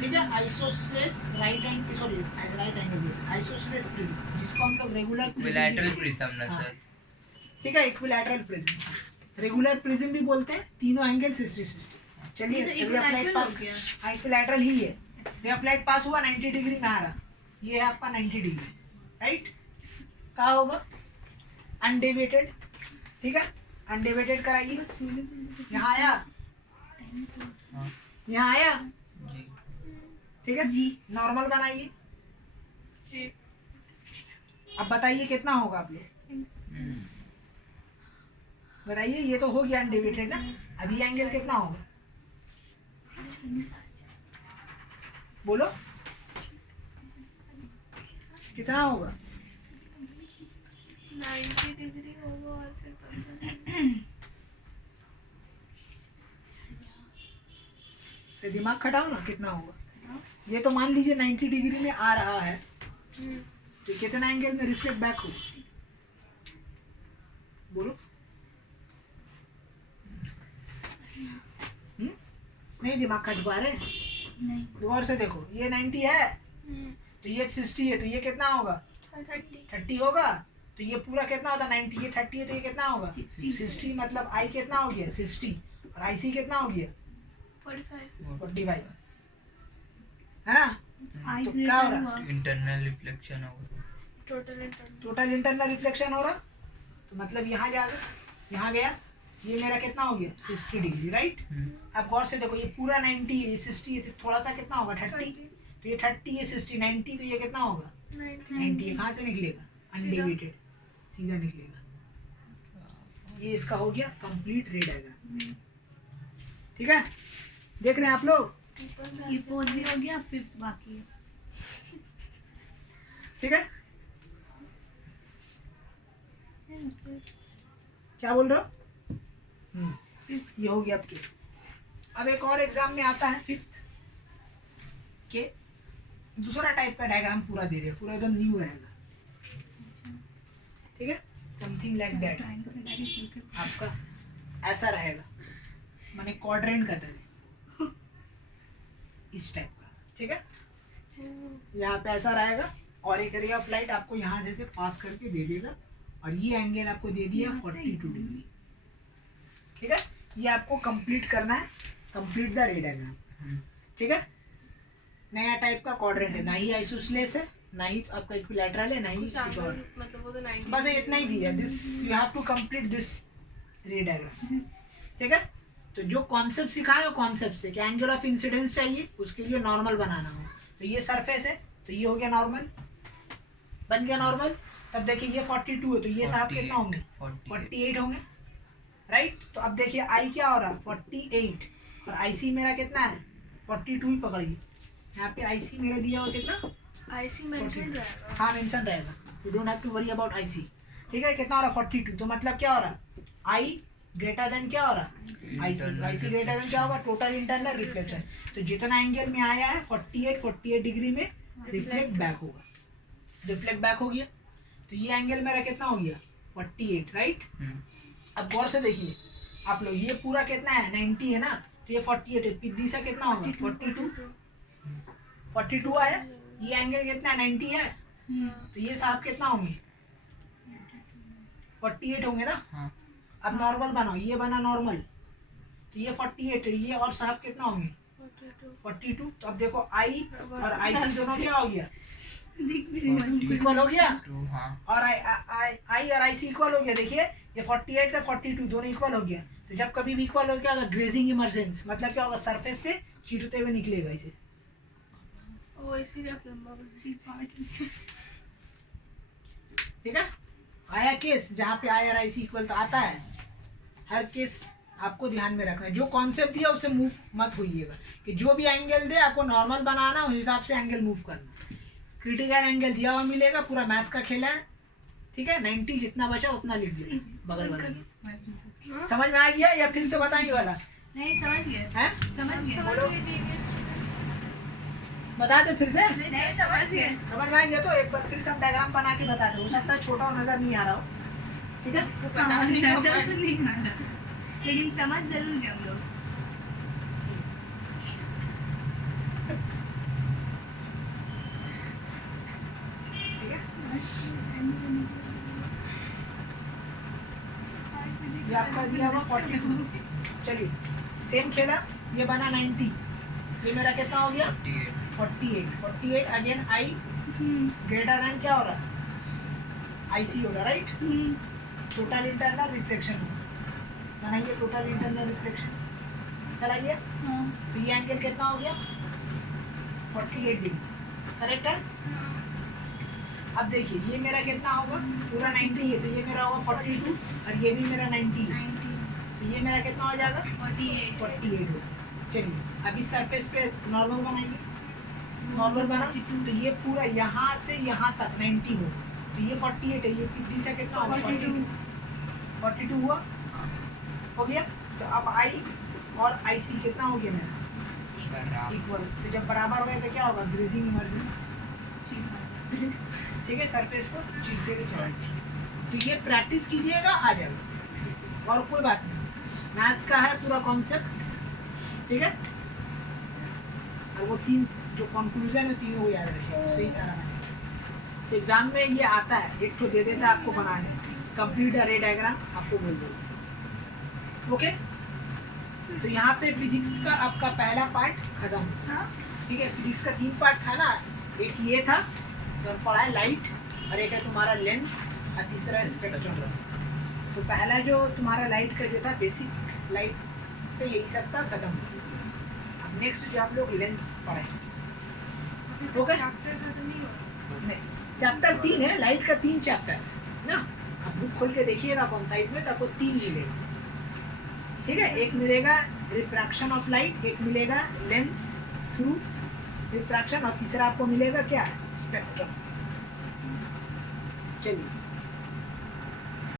ठीक है, isosceles right angle isosceles prism, जिसको हम लोग रेगुलर प्रिज्म ना सर, ठीक है, इक्विलैटरल प्रिज्म, रेगुलर प्रिज्म भी बोलते हैं। तीनों एंगल 60-60। चलिए ये तो चलिए फ्लैट equilateral पास हो गया। हाँ इक्विलैटरल ही है। यह फ्लैट पास हुआ 90 डिग्री में आ रहा, ये है आपका 90 डिग्री, राइट। क्या होगा अनडेविएटेड, ठीक है, अनडेविएटेड कराइए। यहाँ आया, हाँ यहाँ आया, जी ठीक है जी। नॉर्मल बनाइए, अब बताइए कितना होगा आप लोग बताइए। ये तो हो गया अनडेविएटेड ना, अभी एंगल कितना होगा बोलो, कितना होगा? 90 डिग्री होगा और फिर तो दिमाग खटाओ ना, कितना होगा? ये तो मान लीजिए 90 डिग्री में आ रहा है, तो कितना एंगल में रिफ्लेक्ट बैक हो बोलो। नहीं दिमाग खट पा रहे? नहीं। गौर से देखो, ये 90 है तो ये 60 है, तो ये कितना होगा 30 होगा। तो ये पूरा कितना होता है 90, ये 30 है तो ये कितना होगा 60। मतलब आई कितना हो गया 60 और आई सी कितना हो गया 45, है ना। आई तो क्या हो रहा हुआ। इंटरनल रिफ्लेक्शन होगा। टोटल इंटरनल रिफ्लेक्शन हो रहा, तो मतलब यहाँ जाकर यहाँ गया, ये मेरा कितना हो गया 60 डिग्री, राइट। अब गौर से देखो, ये पूरा 90 है, ये 60 है, थोड़ा सा कितना होगा 30, तो ये 30 है 60 90, तो ये कितना होगा 90। ये कहाँ से निकलेगा अनडेविएटेड, सीधा निकलेगा। ये इसका हो गया कंप्लीट रे डायग्राम, ठीक है। देख रहे हैं आप लोग, ये फोर्थ भी हो गया, फिफ्थ बाकी है। ठीक है। क्या बोल रहे हो? ये हो गया अब केस। अब एक और एग्जाम में आता है फिफ्थ के, दूसरा टाइप का डायग्राम पूरा दे रहे, पूरा एकदम न्यू रहेगा, ठीक है। समथिंग लाइक दैट आपका ऐसा रहेगा, माने क्वाड्रेंट का तरह, इस टाइप का, ठीक है। यहाँ पे ऐसा रहेगा और एक एरिया ऑफ लाइट आपको यहाँ जैसे पास करके दे देगा, और ये एंगल आपको दे दिया 42 डिग्री, ठीक है। ये आपको कंप्लीट करना है, कंप्लीट द रे डायग्राम, ठीक है। नया टाइप का क्वाड्रेंट है, ना ही आइसोसेलेस है, ना ही आपका इक्विलैटरल है, ना ही कुछ और, मतलब वो तो 90 बस इतना ही दिया। This you have to complete this ray diagram, ठीक है। तो जो कॉन्सेप्ट सिखाए वो कॉन्सेप्ट से, क्या एंगल ऑफ इंसिडेंस चाहिए, उसके लिए नॉर्मल बनाना हो, तो ये सरफेस है तो ये हो गया नॉर्मल, बन गया नॉर्मल। तब देखिए ये 42 है तो ये साहब कितना होंगे 48 होंगे, राइट। तो अब देखिए आई क्या हो रहा 48 और आई सी मेरा कितना है 42 ही पकड़िए। यहाँ पे आई सी मेरा दिया हुआ कितना आईसी मेंशन रहेगा। हाँ मेंशन रहेगा, you don't have to worry about I see, ठीक है। कितना हो रहा 42, तो मतलब क्या हो रहा आई ग्रेटर देन क्या हो रहा आई सी, आई सी ग्रेटर देन क्या होगा टोटल इंटरनल रिफ्लेक्शन। तो जितना एंगल में आया है 48 डिग्री में रिफ्लेक्ट बैक होगा, रिफ्लेक्ट बैक हो गया। तो ये एंगल मेरा कितना हो गया 48, राइट। अब गौर से देखिए आप लोग, ये पूरा कितना है 90 है ना, तो ये 48 है, पिद्दी से कितना होगा 42 आया। ये एंगल कितना 90 है, तो ये साहब कितना होंगे 48 होंगे ना। हाँ। अब नॉर्मल बनाओ, ये बना नॉर्मल, तो ये 48 है, ये और साहब कितना होंगे 42। तो अब देखो आई और आई सी दोनों क्या हो गया इक्वल हो गया, हाँ। और आई और आई सी इक्वल हो गया। देखिए ये 48 था 42 दोनों इक्वल हो गया। तो जब कभी भी इक्वल हो क्या होगा ग्रेजिंग इमर्जेंस, मतलब क्या होगा सरफेस से चीरते हुए निकलेगा इसे, वो इसीलिए आप लंबा ठीक है। आया केस जहाँ पे आई और आई सी इक्वल तो आता है, हर केस आपको ध्यान में रखना है। जो कॉन्सेप्ट दिया उससे मूव मत होइएगा, कि जो भी एंगल दे आपको नॉर्मल बनाना, उस हिसाब से एंगल मूव करना। क्रिटिकल एंगल दिया हुआ मिलेगा, पूरा मैथ्स का खेल है, ठीक है। 90 जितना बचा उतना लिख दिया बगल वाले में। समझ में आ गया या फिर से बताएंगे वाला? नहीं समझ गए, हैं समझ गए, बोलो, बता दे फिर से। नहीं समझ गए। समझ में आ गया तो एक बार फिर से हम डायग्राम बना के बता दे, हो सकता है छोटा नजर नहीं आ रहा हो, ठीक है। नजर तो नहीं आ रहा, लेकिन समझ जरूर गए हम लोग। ठीक है, ये आपका दिया हुआ 42। चलिए सेम खेला, ये बना 90, ये मेरा कितना हो गया 48 48 अगेन आई ग्रेटर देन क्या हो रहा है IC होगा राइट, टोटल इंटरनल रिफ्लेक्शन बनाइए, टोटल इंटरनल रिफ्लेक्शन चला गया। तो ये एंगल कितना हो गया 48 डिग्री, करेक्ट है। अब देखिए ये मेरा कितना होगा, पूरा 90 है तो ये मेरा होगा 42 और ये भी मेरा 90 है, तो ये मेरा कितना हो जाएगा 48 हो। चलिए अब इस सरफेस पे नॉर्मल बनाइए, नॉर्मल बना तो ये पूरा यहाँ से यहाँ तक 90 हो, तो ये 48 है, ये 50 से कितना होगा 42 हुआ, हो गया। तो अब आई और IC कितना हो गया मेरा इक्वल, तो जब बराबर हो गया तो क्या होगा ग्रेजिंग इमर्जेंस, ठीक है, सरफेस को चीरते हुए चलाएं। तो ये प्रैक्टिस कीजिएगा, आ जाएगा और कोई बात नहीं, मैथ्स का है पूरा कॉन्सेप्ट, ठीक है। और वो 3 जो कंक्लूजन है तीनों को याद रखिए, उससे ही सारा मैथ। तो एग्जाम में ये आता है, एक तो दे देता है आपको बनाने, कंप्लीट अरे डायग्राम आपको बोल दो, ओके। तो यहाँ पे फिजिक्स का आपका पहला पार्ट खत्म, ठीक है। फिजिक्स का 3 पार्ट था ना, एक ये था जो पढ़ा है लाइट, और एक है तुम्हारा लेंस, और तीसरा है स्पेक्ट्रम। तो पहला जो तुम्हारा लाइट का जो था बेसिक लाइट पे यही सब था, खत्म। अब नेक्स्ट जो आप लोग लेंस पढ़े, ओके। चैप्टर 3 है, लाइट का 3 चैप्टर ना, आप बुक खोल के देखिएगा कौन साइज में, तो आपको 3 मिलेगा, ठीक है। एक मिलेगा रिफ्रैक्शन ऑफ लाइट, एक मिलेगा लेंस थ्रू रिफ्रैक्शन, और तीसरा आपको मिलेगा क्या स्पेक्ट्रम। चलिए